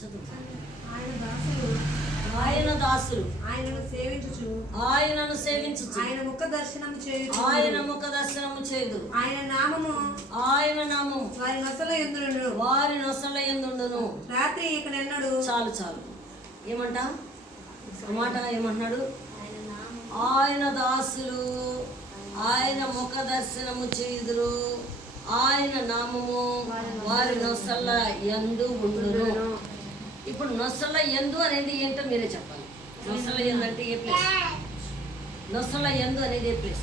చదువు. ఆయన దాసులు ఆయనను సేవించుచు ఆయన ముఖ దర్శనము చేయుచు ఆయన నామము వారి నొసల యందుండును. రాత్రి ఇకనెన్నడు. చాలు ఏమంట మాట ఏమన్నాడు? ఆయన దాసులు ఆయన ముఖ దర్శనము చేయుదురు, ఆయన నామము వారి నొసల యందు ఉండును. ఇప్పుడు నొసల యందు అనేది ఏంటో మీరే చెప్పాలి. నొసల యందు అంటే ఏ ప్లేస్? నొసల యందు అనేది ఏ ప్లేస్?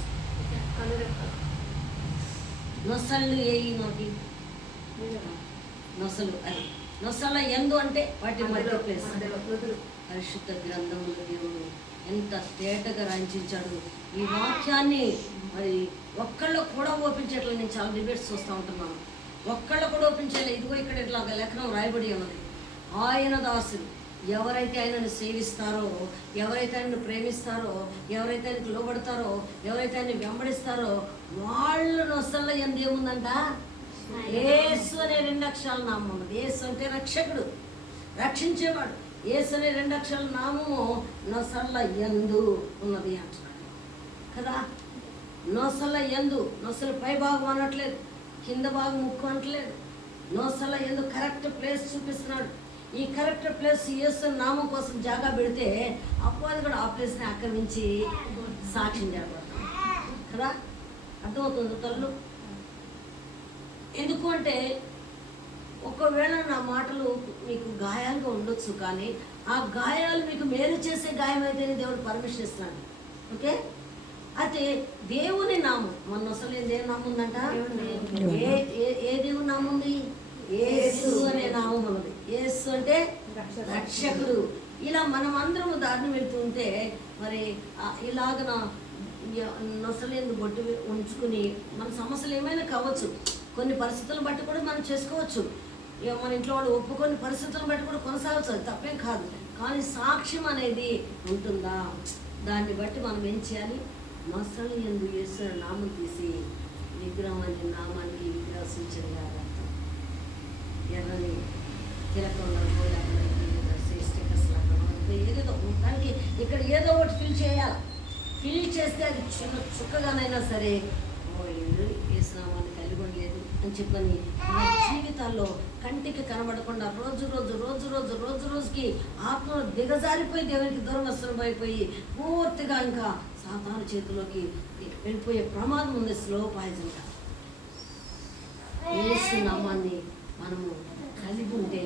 నొసళ్ళు ఏయి నోటి నొసలు అది. నొసల యందు అంటే వాటి మధ్య ప్లేస్. పరిశుద్ధ గ్రంథములు దేవుడు ఎంత తేటగా రచించాడు ఈ వాక్యాన్ని. మరి ఒక్కళ్ళు కూడా ఓపించేట్లు నేను చాలా డిబేట్స్ చూస్తూ ఉంటున్నాను. ఒక్కళ్ళు కూడా ఓపించేయాలి. ఇదిగో ఇక్కడ ఇట్లా లేఖనం రాయబడి ఉన్నది. ఆయన దాసులు ఎవరైతే ఆయనను సేవిస్తారో, ఎవరైతే ఆయనను ప్రేమిస్తారో, ఎవరైతే ఆయనకు లోబడతారో, ఎవరైతే ఆయన వెంబడిస్తారో వాళ్ళు నొసళ్ళ యందు ఏముందంట? యేసు అనే 2 అక్షరాల నామం ఉన్నది. యేసు అంటే రక్షకుడు, రక్షించేవాడు. యేసు అనే 2 అక్షరాల నామము నొసళ్ళ యందు ఉన్నది అంటున్నాడు కదా. నొసళ్ళ యందు, నొసలు పై భాగం అనట్లేదు, కింద భాగం ముక్కు అనట్లేదు. నొసళ్ళ యందు కరెక్ట్ ప్లేస్ చూపిస్తున్నాడు. ఈ కరెక్ట్ ప్లేస్ యేసు నామం కోసం జాగా పెడితే అపవాది కూడా ఆ ప్లేస్ని ఆక్రమించి సాక్ష్యం జరపడతాడు కదా. అర్థమవుతుంది తల్లు? ఎందుకు అంటే ఒకవేళ నా మాటలు మీకు గాయాలుగా ఉండొచ్చు, కానీ ఆ గాయాలు మీకు మేలు చేసే గాయం అయితేనే దేవుడు పర్మిషన్ ఇస్తున్నాడు. ఓకే, అయితే దేవుని నామం మన అసలు దేవుని నామం ఉందంట. ఏ దేవుని నామం ఉంది? యేసు అనే నామం ఉన్నది. యేసు అంటే రక్షకుడు. ఇలా మనం అందరం దారిని వెళ్తుంటే మరి ఇలాగ నొసలేందు బొట్టు ఉంచుకుని మన సమస్యలు ఏమైనా కావచ్చు. కొన్ని పరిస్థితులను బట్టి కూడా మనం చేసుకోవచ్చు. మన ఇంట్లో వాళ్ళు ఒప్పుకొని పరిస్థితులను బట్టి కూడా కొనసాగవచ్చు, అది తప్పేం కాదు. కానీ సాక్ష్యం అనేది ఉంటుందా? దాన్ని బట్టి మనం ఏం చేయాలి? నొసలు యందు యేసు నామం తీసి విగ్రహం అనే నామానికి విగ్రహ సూచనగా ఎర్రని తిలకంలో ఏదో దానికి ఇక్కడ ఏదో ఒకటి ఫిల్ చేయాలి. ఫిల్ చేస్తే అది చిన్న చుక్కగానైనా సరే వేసినామని కలిగి ఉండలేదు అని చెప్పని మా జీవితాల్లో కంటికి కనబడకుండా రోజుకి ఆత్మను దిగజారిపోయి దేవునికి దూరం అయిపోయి పూర్తిగా ఇంకా సాతాను చేతిలోకి వెళ్ళిపోయే ప్రమాదం ఉంది. స్లో పాయిజన్గా యేసు నామాన్ని మనము కలిగి ఉంటే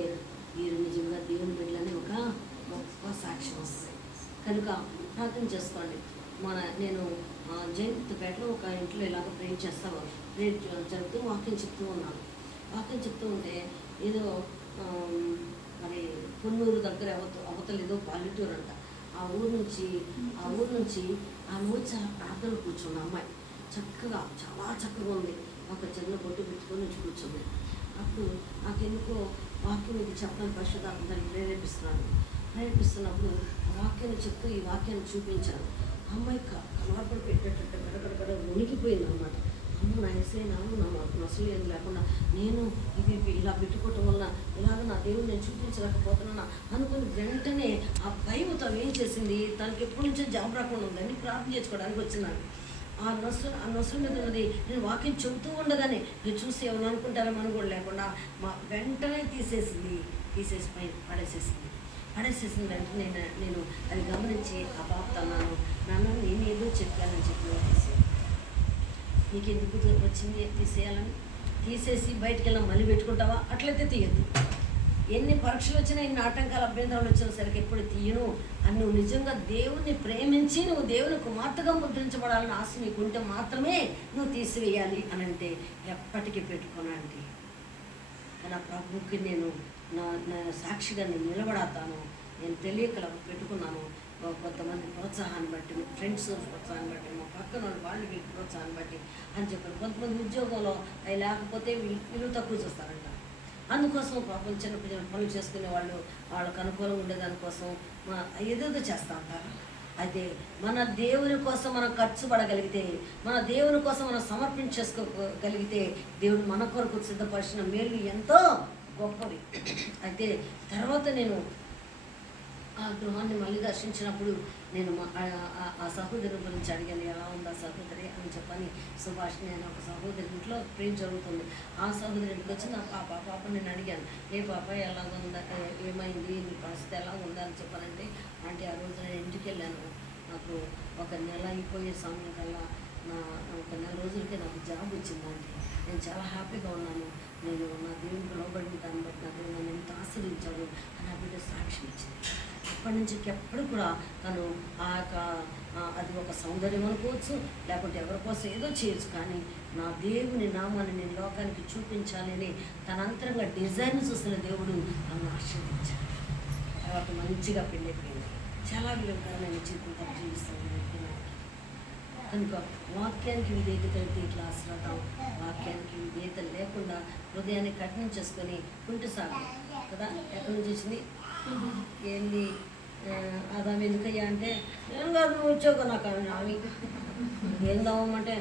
మీరు నిజంగా దేవుని బిడ్డలని ఒక గొప్ప సాక్ష్యం వస్తుంది. కనుక ప్రార్థన చేసుకోండి. నేను జయంతిపేటలో ఒక ఇంట్లో ఇలాగ ప్రేర్ చేస్తాను. ప్రేర్ జరుగుతూ వాక్యం చెప్తూ ఉన్నాను. వాక్యం చెప్తూ ఉంటే ఏదో మరి పొన్నూరు దగ్గర అవతల ఏదో పల్లెటూరు అంట. ఆ ఊరు నుంచి ఆమె చాలా ప్రార్థనలు కూర్చుంది. అమ్మాయి చక్కగా చాలా చక్కగా ఉంది. ఒక చిన్న బొట్టు పెట్టుకొని వచ్చి కూర్చుంది. అప్పుడు నాకెందుకో వాక్యం ఇది చెప్పడానికి పరిశుద్ధాత్మ దాన్ని ప్రేరేపిస్తున్నప్పుడు వాక్యాన్ని చెప్తూ ఈ వాక్యాన్ని చూపించాను. అమ్మాయి కలవరపడి పెట్టేటట్టు గడగడ ఉనికిపోయింది అన్నమాట. అమ్మ నా ఎసైనాను నా నొసలు ఏం లేకుండా నేను ఇది ఇలా పెట్టుకోవటం వల్ల ఇలాగ నా దేవుడు నేను చూపించలేకపోతున్నాను అనుకుని వెంటనే ఆ భయంతో ఏం చేసింది, తనకి ఎప్పటి నుంచో జాబ్ రాకుండా ఉందని ప్రార్థన చేసుకోవడానికి వచ్చినాను. ఆ నొసలు మీద ఉన్నది నేను వాక్యం చెబుతూ ఉండగానే మీరు చూసి ఏమని అనుకుంటారో మనం కూడా లేకుండా వెంటనే తీసేసి పడేసేసింది వెంటనే నేను అది గమనించి ఆ పాప అన్నాను, నాన్న నేను ఏదో చెప్పానని చెప్పి నీకు ఎందుకు వచ్చింది తీసేయాలని? తీసేసి బయటికి వెళ్ళి మళ్ళీ పెట్టుకుంటావా? అట్లయితే తీయద్దు. ఎన్ని పరీక్షలు వచ్చినా, ఎన్ని ఆటంకాలు అభ్యంతరాలు వచ్చినా సరికి ఎప్పుడు తీయను అని నువ్వు నిజంగా దేవుణ్ణి ప్రేమించి నువ్వు దేవుని కుమార్తెగా ముద్రించబడాలని ఆశ నీకుంటే మాత్రమే నువ్వు తీసివేయాలి అని అంటే ఎప్పటికీ పెట్టుకోనండి. నా ప్రభుకి నేను నా సాక్షిగా నేను నిలబడతాను. నేను తెలియక పెట్టుకున్నాను. కొంతమంది ప్రోత్సాహాన్ని బట్టి, ఫ్రెండ్స్ ప్రోత్సాహాన్ని బట్టి, మా పక్కన వాళ్ళు వీళ్ళకి ప్రోత్సాహాన్ని బట్టి అని చెప్పారు. కొంతమంది ఉద్యోగంలో అవి లేకపోతే వీళ్ళు తక్కువ చూస్తారంట. అందుకోసం పాపం చిన్న పనులు చేసుకునే వాళ్ళకు అనుకూలంగా ఉండేదానికోసం ఏదేదో చేస్తూ ఉంటారు. అయితే మన దేవుని కోసం మనం ఖర్చు పడగలిగితే, మన దేవుని కోసం మనం సమర్పించేసుకోగలిగితే దేవుడు మన కొరకు సిద్ధపరిచిన మేలు ఎంతో గొప్పది. అయితే తర్వాత నేను ఆ గృహాన్ని మళ్ళీ దర్శించినప్పుడు నేను ఆ సహోదరి గురించి అడిగాను, ఎలా ఉంది ఆ సహోదరి అని చెప్పని. సుభాష్ నేను ఒక సహోదరి ఇంట్లో ప్రేమ జరుగుతుంది. ఆ సహోదరి ఇంటికి వచ్చి నా పాప నేను అడిగాను, ఏ పాప ఎలాగుందా, ఏమైంది, నీ పరిస్థితి ఎలా ఉందా అని చెప్పానంటే, అంటే ఆ రోజు నేను ఇంటికి వెళ్ళాను. నాకు ఒక నెల అయిపోయే సమయం కల్లా ఒక నెల రోజులకే నాకు జాబ్ వచ్చిందంటే నేను చాలా హ్యాపీగా ఉన్నాను. నేను నా దేవునికి లోబడిన దాన్ని బట్టి నా దేవుడు నన్ను ఎంత ఆశ్రయించాడు అని నా బిడ్డ సాక్ష్యం ఇచ్చింది. అప్పటి నుంచి ఎప్పుడు కూడా తను అది ఒక సౌందర్యం అనుకోవచ్చు, లేకుంటే ఎవరి కోసం ఏదో చేయొచ్చు, కానీ నా దేవుని నామాన్ని నేను లోకానికి చూపించాలి అని తన అంతరంగా డిజైన్ చూసిన దేవుడు నన్ను ఆశీర్వదించాడు. తర్వాత మంచిగా పెళ్ళైపోయింది. చాలా విలువకరమైన జీవితం జీవిస్తాను. కనుక వాక్యానికి విధేయత అయితే ఇట్లా ఆశ్రదం, వాక్యానికి విధేయత లేకుండా హృదయాన్ని కఠినం చేసుకొని కుంటు సాగు కదా. ఎక్కడి నుంచి వచ్చింది ఏంది అదాం ఎందుకయ్యా అంటే, నేను కాదు నువ్వు వచ్చావు నాకు ఆమె ఏం దావమంటే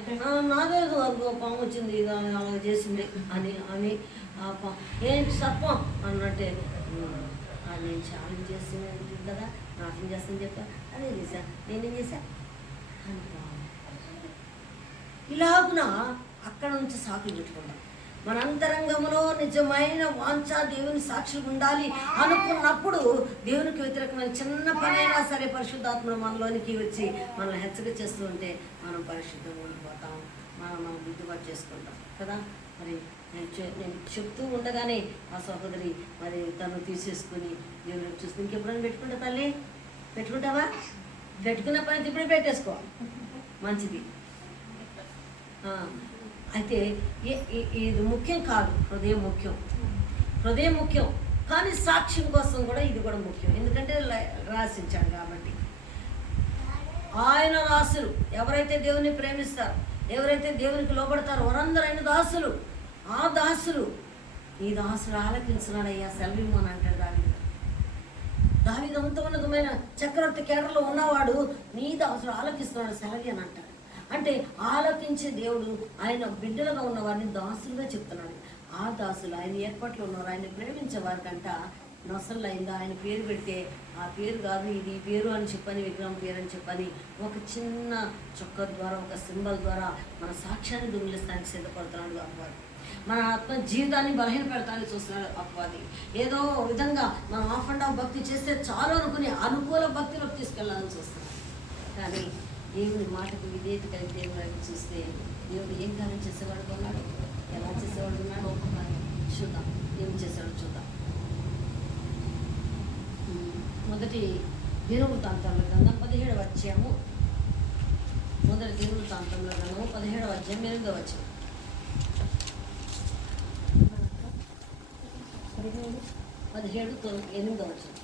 నాదేదు అదిగో పాము వచ్చింది ఇది అలా చేసింది అని ఏంటి సర్పం అన్నట్టే నేను ఛాలెంజ్ చేస్తున్నాను కదా, నాశనం చేస్తాను చెప్తా, అదే చేశా, నేనేం చేశా అని ఇలాగున అక్కడ నుంచి సాకులు పెట్టుకుంటాం. మన అంతరంగంలో నిజమైన వాంఛ దేవుని సాక్షులు ఉండాలి అనుకున్నప్పుడు దేవునికి వ్యతిరేకమైన చిన్న పనైనా సరే పరిశుద్ధాత్మ మనలోనికి వచ్చి మనల్ని హెచ్చరిక చేస్తూ ఉంటే మనం పరిశుద్ధంగా ఉండిపోతాం, మనం దిద్దుబాటు చేసుకుంటాం కదా. మరి నేను చెప్తూ ఉండగానే ఆ సహోదరి మరి తను తీసేసుకుని దేవుని చూస్తే ఇంకెప్పుడైనా పెట్టుకుంటా తల్లి, పెట్టుకుంటావా, పెట్టుకున్న పని ఇప్పుడే పెట్టేసుకో, మంచిది. అయితే ఇది ముఖ్యం కాదు, హృదయం ముఖ్యం, కానీ సాక్ష్యం కోసం కూడా ఇది కూడా ముఖ్యం. ఎందుకంటే రాసించాడు కాబట్టి. ఆయన దాసులు ఎవరైతే దేవుని ప్రేమిస్తారో, ఎవరైతే దేవునికి లోబడతారో వారందరూ ఆయన దాసులు. ఆ దాసులు ఈ దాసులు ఆలకించినాడయ్యా సెలవు అని అంటాడు దావీదు అంత ఉన్నతమైన చక్రవర్తి కేడర్లో ఉన్నవాడు నీ దాసులు ఆలకిస్తున్నాడు సెలవి అని అంటాడు. అంటే ఆలోకించే దేవుడు ఆయన బిడ్డలుగా ఉన్నవారిని దాసులుగా చెప్తున్నాడు. ఆ దాసులు ఆయన ఏర్పాట్లు ఉన్నారు, ఆయన ప్రేమించే వారికంట నొసలు అయిందా ఆయన పేరు పెడితే ఆ పేరు కాదు ఇది పేరు అని చెప్పని, విగ్రహం పేరు అని చెప్పని ఒక చిన్న చొక్క ద్వారా ఒక సింబల్ ద్వారా మన సాక్ష్యాన్ని దొంగిలిస్తానికి సిద్ధపడుతున్నాడు అపవాది. మన ఆత్మ జీవితాన్ని బలహీన పెడతానికి చూస్తున్నాడు అపవాది. ఏదో విధంగా మనం ఆఫ్ అండ్ ఆఫ్ భక్తి చేస్తే చాలు అనుకుని అనుకూల భక్తిలోకి తీసుకెళ్లాలని చూస్తున్నాడు. కానీ దేవుని మాటకు విధేయత కలిగి దేవుడు చూస్తే దేవుడు ఏం కార్యం చేసేవాడు ఉన్నాడు, ఎలా చేసేవాడు ఉన్నాడు చూద్దాం. ఏం చేశాడు చూద్దాం. మొదటి దినవృత్తాంతంలో గ్రంథం 17వ అధ్యాయము, మొదటి దినవృత్తాంతంలో గ్రంథము 17వ అధ్యాయం 8వ వచనం. 17:8 వచనం.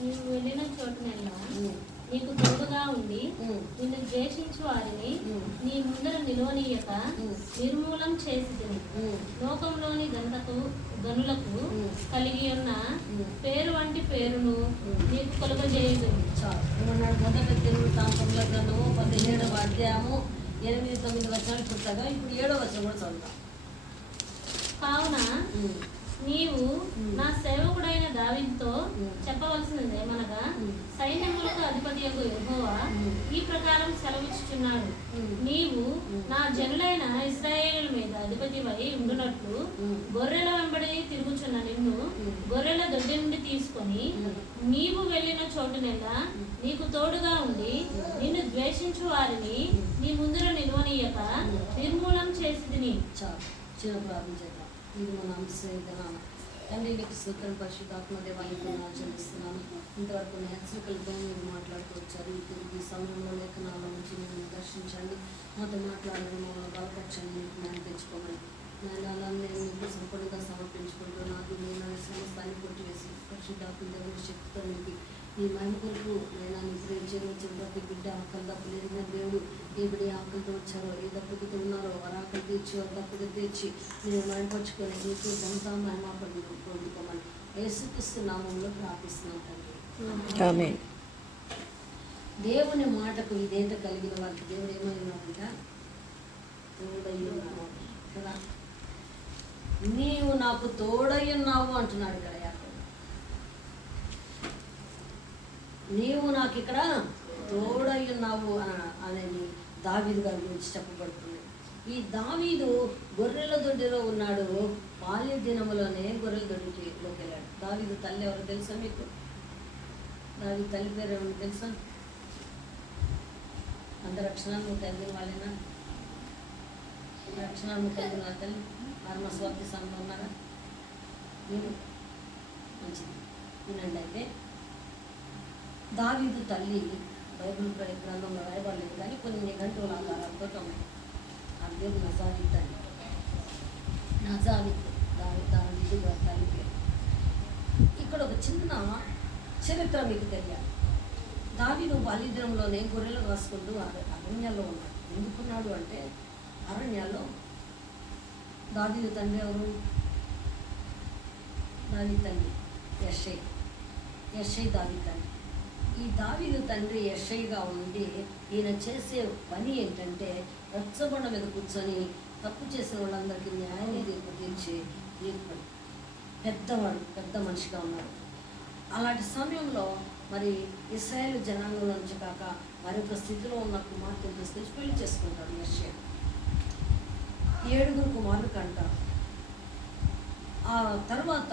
నీవు వెళ్ళిన చోటునెల్లా నీకు తోడుగా ఉండి నిన్ను ద్వేషించు వారిని నీ ముందర నిలవనీయక నిర్మూలం చేసి లోకంలోని గనులకు కలిగి ఉన్న పేరు వంటి పేరును నీకు కలుగజేయదు. ఏమన్నాడు? మొదటి దినవృత్తాంతంలో గ్రంథము 17వ అధ్యాయము 8-9 వచనాలు పుస్తగా. ఇప్పుడు 7వ వచనం కూడా చదువుతాం. కావున నీవు నా సేవకుడైన దావీదుతో చెప్పవలసినది ఏమనగా, సైన్యములకు అధిపతియగు యెహోవా ఈ ప్రకారం సెలవిచ్చుచున్నాడు, నీవు నా జనులైన ఇశ్రాయేలుల మీద అధిపతివై ఉండునట్లు గొర్రెల వెంబడి తిరుగుచున్న నిన్ను గొర్రెల దొడ్డి నుండి తీసుకొని నీవు వెళ్ళిన చోటునెల్లా నీకు తోడుగా ఉండి నిన్ను ద్వేషించు వారిని నీ ముందర నిలవనీయక నిర్మూలం చేసిదిని. చిన్న ప్రార్థన చేద్దాం. ఇది మన అంశం. తండ్రి నీకు స్తోత్రం, పరిశుద్ధాత్మ దేవానికి చెల్లిస్తున్నాను. ఇంతవరకు హెచ్చరికలతో మీరు మాట్లాడుతూ వచ్చారు. ఈ సమయంలో లేఖనాల నుంచి మీరు దర్శించండి, మాతో మాట్లాడండి, మమ్మల్ని బలపరచండి, నేను తెచ్చుకోమని నేను మీకు సంపూర్ణంగా సమర్పించుకుంటూ నాకు నేను సమస్తాన్ని కొట్టివేసి పరిశుద్ధాత్మ దేవుని శక్తితో నింపి ఈ మహిమ కొరకు నేను నీ ప్రేమించిన ప్రతి బిడ్డ ఆకలి దప్పులు ఎదిగిన దేవుడు ఏ బిడ్డ ఆకలితో వచ్చారో, ఏ దప్పులతో ఉన్నారో వారు ఆకలి తీర్చి వారు దప్పులు తీర్చి మీరు మహిమపరుచుకొని నీకు ఘనత మహిమ పొందుకోమని యేసుక్రీస్తు నామంలో ప్రార్థిస్తున్నాం తండ్రి. దేవుని మాటకు విధేయత కలిగిన వారికి దేవుడు ఏమైనాడంట, దేవుడు కదా. నీవు నాకు తోడై ఉన్నావు అంటున్నాడు ఇక్కడ యాకోబు. నీవు నాకు ఇక్కడ తోడై ఉన్నావు అనేది దావీదు గారి గురించి చెప్పబడుతుంది. ఈ దావీదు గొర్రెల దొడ్డిలో ఉన్నాడు. బాల్య దినములోనే గొర్రెల దొడ్డిలోకి వెళ్ళాడు. దావీదు తల్లి ఎవరు తెలుసా మీకు? దావీదు తల్లి పేరు ఎవరు తెలుసా? అంత రక్షణాత్మక కలిగిన వాళ్ళేనా? రక్షణాత్మక కలిగిన వాళ్ళ తల్లి ఆత్మస్వార్థి సంఘం ఉన్నారా? మీరు మంచిది వినండి. అయితే దావీదు తల్లి బైబిల్ గ్రంథంలో రాయబడలేదు, కానీ కొన్ని గంటల ఆధారాలతో ఉన్నాయి. ఆ పేరు నజావిత్ అని. నజావిత్ దావీదు గారి తల్లి పేరు. ఇక్కడ ఒక చిన్న చరిత్ర మీకు తెలియాలి. దావీదు బాల్యదినంలోనే గొర్రెలు రాసుకుంటూ అరణ్యాల్లో ఉన్నాడు. ఎందుకున్నాడు అంటే, అరణ్యాల్లో దావీదు తండ్రి ఎవరు? దావీదు తండ్రి యెషై దావీదు తండ్రి. ఈ దావీదు తండ్రి యెషైగా ఉండి ఈయన చేసే పని ఏంటంటే, రచ్చబండ మీద కూర్చొని తప్పు చేసిన వాళ్ళందరికీ న్యాయం తీర్పు తీర్చి తీర్పడి పెద్దవాడు, పెద్ద మనిషిగా ఉన్నాడు. అలాంటి సమయంలో మరి ఇశ్రాయేలు జనాంగంలో నుంచి కాక మరొక స్థితిలో ఉన్న కుమార్తెను తీసుకొచ్చి పెళ్లి చేసుకుంటాడు యెషై. 7 కుమారులు కంటారు. ఆ తర్వాత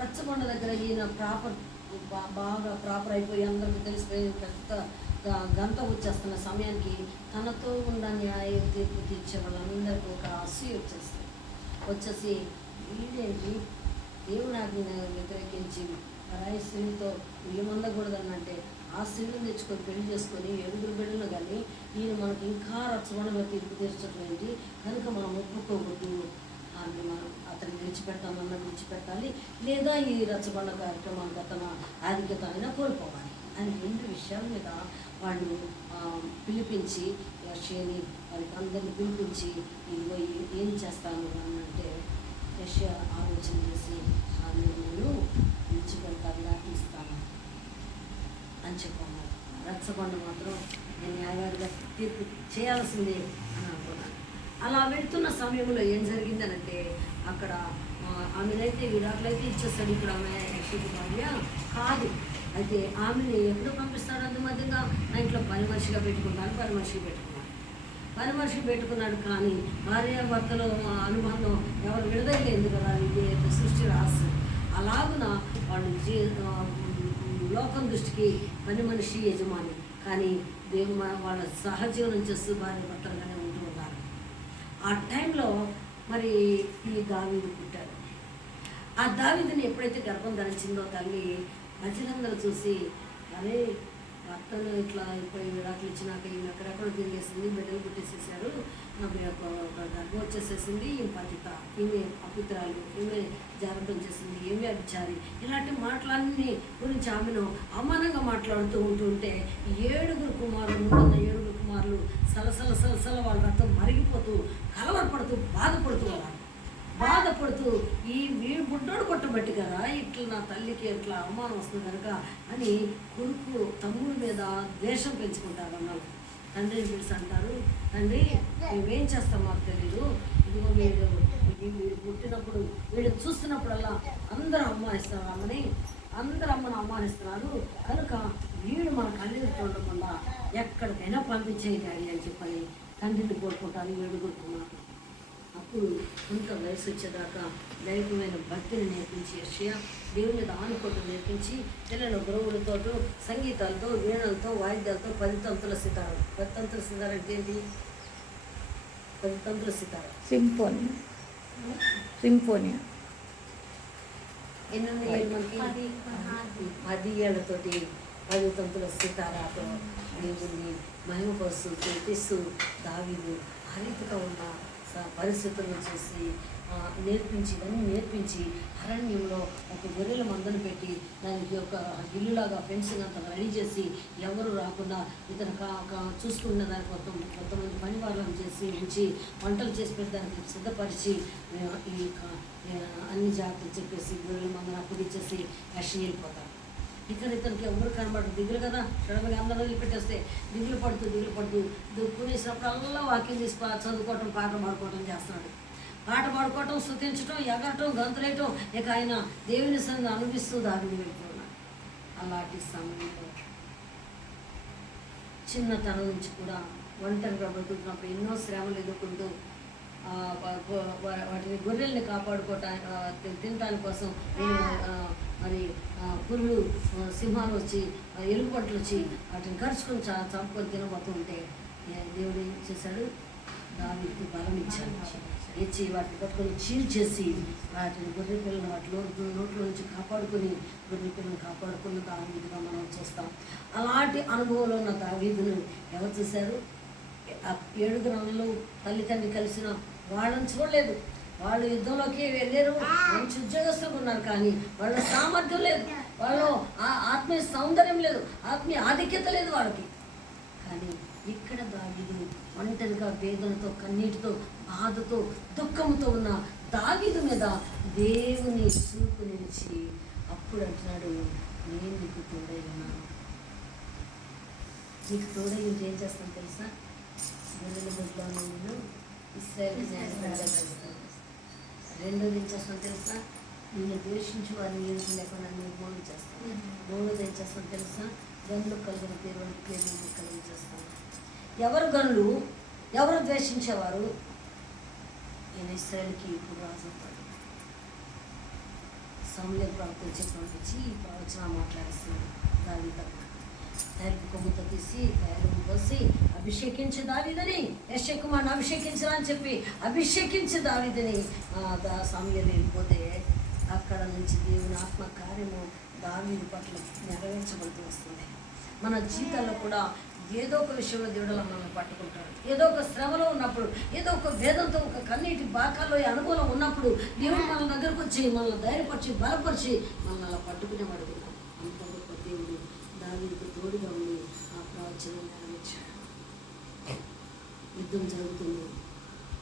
రచ్చబండ దగ్గర ఈయన బాగా ప్రాపర్ అయిపోయి అందరికీ తెలిసిపోయి పెద్ద గంట వచ్చేస్తున్న సమయానికి తనతో ఉన్న న్యాయ తీర్పు తీర్చే వాళ్ళందరికీ ఒక అసూయ వచ్చేసి వీడేంటి దేవుని ఆజ్ఞను వ్యతిరేకించి పరాయి స్త్రీతో ఇల్లు మందకూడదనంటే ఆ స్త్రీలను తెచ్చుకొని పెళ్లి చేసుకొని 7 బిడ్డలు కానీ ఈయన మనకి ఇంకా రచ్చబండగా తీర్పు తీర్చడం ఏంటి, కనుక మనం ఒప్పుకోవద్దు, మనం అతన్ని విడిచిపెట్టాలి, లేదా ఈ రచ్చబండ కార్యక్రమానికి అతను ఆధిక్యత అయినా కోల్పోవాలి అని 2 విషయాల మీద వాళ్ళు పిలిపించి యెషైని వారికి అందరినీ పిలిపించి ఇదిగో ఏం చేస్తాను అని అంటే, యెషై ఆలోచన చేసి నేను విడిచిపెట్టాలిగా ఇస్తాను అని చెప్పాను. రచ్చబండ మాత్రం నేను న్యాయవాదిగా తీర్పు చేయాల్సిందే అని అనుకున్నాను. అలా వెళ్తున్న సమయంలో ఏం జరిగిందనంటే, అక్కడ ఆమెనైతే విడాకులైతే ఇచ్చేస్తాడు. ఇప్పుడు ఆమె యెషైకి భార్య కాదు. అయితే ఆమెని ఎప్పుడు పంపిస్తాడు? అందు మధ్యగా నా ఇంట్లో పని మనిషిగా పెట్టుకున్నాడు. పని మనిషికి పెట్టుకున్నాడు. కానీ భార్య భర్తలో అనుబంధం ఎవరు విడదలేదు కదా, ఇది సృష్టి రాసి అలాగున వాళ్ళు లోకం దృష్టికి పని మనిషి యజమాని, కానీ దేవుడు వాళ్ళ సహజీవనం చేస్తూ భార్య భర్తలుగానే ఉంటూ ఉన్నారు. ఆ టైంలో మరి ఈ దావీదు పుట్టాడు. ఆ దావీదుని ఎప్పుడైతే గర్భం ధరించిందో తల్లి ప్రజలందరూ చూసి, అరే భర్తను ఇట్లా అయిపోయి విడాకులు ఇచ్చినాక ఈమె ఎక్కడెక్కడ తిరిగేసింది, బిడ్డలు పుట్టేసేసారు, గర్భం వచ్చేసేసింది, ఈమె పతిత, ఈమె అపిత్రాలు, ఈమె జాగ్రత్తం చేసింది, ఏమి అభిచారి, ఇలాంటి మాటలన్నీ గురించి ఆమెను అవమానంగా మాట్లాడుతూ ఉంటుంటే 7 కుమారులు ముందున్న 7 కుమారులు సలసల వాళ్ళ రక్తం మరిగిపోతూ కలవరపడుతూ బాధపడుతూ ఈ వీడు బుడ్డోడు కొట్టబట్టి కదా ఇట్లా నా తల్లికి ఇట్లా అవమానం వస్తుంది కనుక అని కొడుకు తమ్ముడి మీద ద్వేషం పెంచుకుంటారు అన్నారు. తండ్రిని పిలిచి అంటారు, తండ్రి మేమేం చేస్తాం మాకు తెలీదు, ఇదిగో వీడు పుట్టినప్పుడు వీడు చూస్తున్నప్పుడల్లా అందరూ అవమానిస్తున్నారు అమ్మని అవమానిస్తున్నారు, కనుక వీడు మన కళ్ళెదుట ఉండకుండా ఎక్కడికైనా పంపించేయాలి అని చెప్పని తండ్రిని కోరుకుంటారు 7 కుమారులు. అప్పుడు కొంత వయసు వచ్చేదాకా దైవికమైన భక్తిని నేర్పించి యెషై దేవుని మీద ఆనుకోవటం నేర్పించి పిల్లలు గురువులతో సంగీతాలతో వీణలతో వాయిద్యాలతో 10 తంతుల సితార. 10 తంతుల సితార అంటే ఏంటి? 10 తంతుల సితార సింఫోనియా ఎన్ని ఏళ్ళు మనకి? 10 ఏళ్లతోటి 10 తంతుల సితారాతో దేవుని మహిమపరుస్తూ కీర్తిస్తూ దావీదు ఆ రీతిగా ఉన్న పరిస్థితులను చూసి ఇవన్నీ నేర్పించి అరణ్యంలో ఒక గొర్రెల మందను పెట్టి దానికి ఒక ఇల్లులాగా ఫెన్సింగ్ అంతా రెడీ చేసి ఎవరు రాకుండా ఇతను చూసుకున్న దానికి కొంతమంది పని వాళ్ళని చేసి ఉంచి వంటలు చేసి పెట్టడానికి సిద్ధపరిచి ఈ అన్ని జాగ్రత్తలు చెప్పేసి గొర్రెల మందను అప్పగిచ్చేసి యెషై వెళ్ళిపోతారు. ఇక్కడ ఇతనికి ఎవరు కనబడరు, దిగులు కదా, సడన్గా అందరూ వదిలిపెట్టేస్తే దిగులు పడుతూ దుక్కునేసినప్పుడు అల్లా వాక్యం తీసి చదువుకోవటం పాటలు పాడుకోవటం చేస్తున్నాడు. పాట పాడుకోవటం, స్తుతించటం, ఎగరటం, గంతులేయటం, ఇక ఆయన దేవుని సంగతి అనిపిస్తూ దారిని వెళ్తున్నాడు. అలాంటి సమయంలో చిన్నతనం నుంచి కూడా ఒంటరిగా బతుకున్నప్పుడు ఎన్నో శ్రమలు ఎదుర్కొంటూ వాటిని గొర్రెల్ని కాపాడుకోవటానికి తినటానికి కోసం మరి పురులు, సింహాలు వచ్చి, ఎలుగుబంట్లు వచ్చి వాటిని కరుచుకొని చంపుకొని తినబోతూ ఉంటే దేవుడు ఏం చేశాడు? దావీదుకి బలం ఇచ్చాడు. ఇచ్చి వాటిని పట్టుకొని చీల్చేసి వాటిని గొర్రె పిల్లలు వాటి నోట్లో నుంచి కాపాడుకొని గొర్రె పిల్లలు కాపాడుకున్న దావీదుగా మనం చూస్తాం. అలాంటి అనుభవంలో ఉన్న దావీదును ఎవరు చూశారు? 7 నెలలు తల్లిదండ్రి కలిసిన వాళ్ళని చూడలేదు. వాళ్ళు యుద్ధంలోకి వెళ్ళారు, మంచి ఉద్యోగస్తులు ఉన్నారు, కానీ వాళ్ళ సామర్థ్యం లేదు, వాళ్ళు ఆత్మీయ సౌందర్యం లేదు, ఆత్మీయ ఆధిక్యత లేదు వాళ్ళకి. కానీ ఇక్కడ దావీదు ఒంటరిగా వేదనతో, కన్నీటితో, బాధతో, దుఃఖంతో ఉన్న దావీదు మీద దేవుని చూపు నిలిచి అప్పుడు అంటున్నాడు, నేను నీకు తోడై ఉన్నాను. నీకు తోడై ఏం చేస్తాను తెలుసా? గొర్రెల బొడ్లో నేను ఇశ్రాయేలు న్యాయస్థానంగా చేస్తాను. రెండోది ఏం చేస్తాను తెలుసా? నిన్ను ద్వేషించి వారిని ఏడుపు లేకుండా నేను మోడు చేస్తాను. మూడోది ఏం చేస్తాను తెలుసా? గనులు కలిగిన పేరు కలిగి చేస్తాను. ఎవరు గనులు? ఎవరు ద్వేషించేవారు? నేను ఇశ్రాయేలుకి ఇప్పుడు రాజు అవుతాడు. సమూయేలు ప్రవక్త వచ్చి పంపించి ఈ ప్రవచన మాట్లాడిస్తున్నాడు. దావీదు తైలపు కొమ్ముతో తీసి తైలం పోసి అభిషేకించి దావీదని, యెషయా కుమారుని అభిషేకించరా అని చెప్పి అభిషేకించి దావీదని సమూయేలు వెళ్ళిపోతే అక్కడ నుంచి దేవుని ఆత్మ కార్యము దావీదు పట్ల నెరవేర్చబడుతూ వస్తుంది. మన జీవితాల్లో కూడా ఏదో ఒక విషయంలో దేవుడు మనల్ని పట్టుకుంటాడు. ఏదో ఒక శ్రమలో ఉన్నప్పుడు, ఏదో ఒక వేదంతో, ఒక కన్నీటి బాకాల్లో ఈ అనుభవం ఉన్నప్పుడు దేవుడు మన దగ్గరకు వచ్చి మనల్ని ధైర్యపరిచి, బలపరిచి మనల్ని అలా పట్టుకునేవాడు. అంత గొప్ప దేవుడు దావీదుకు తోడుగా ఉండి ఆ ప్రవచనం నెరవేర్చాడు. యుద్ధం జరుగుతుంది.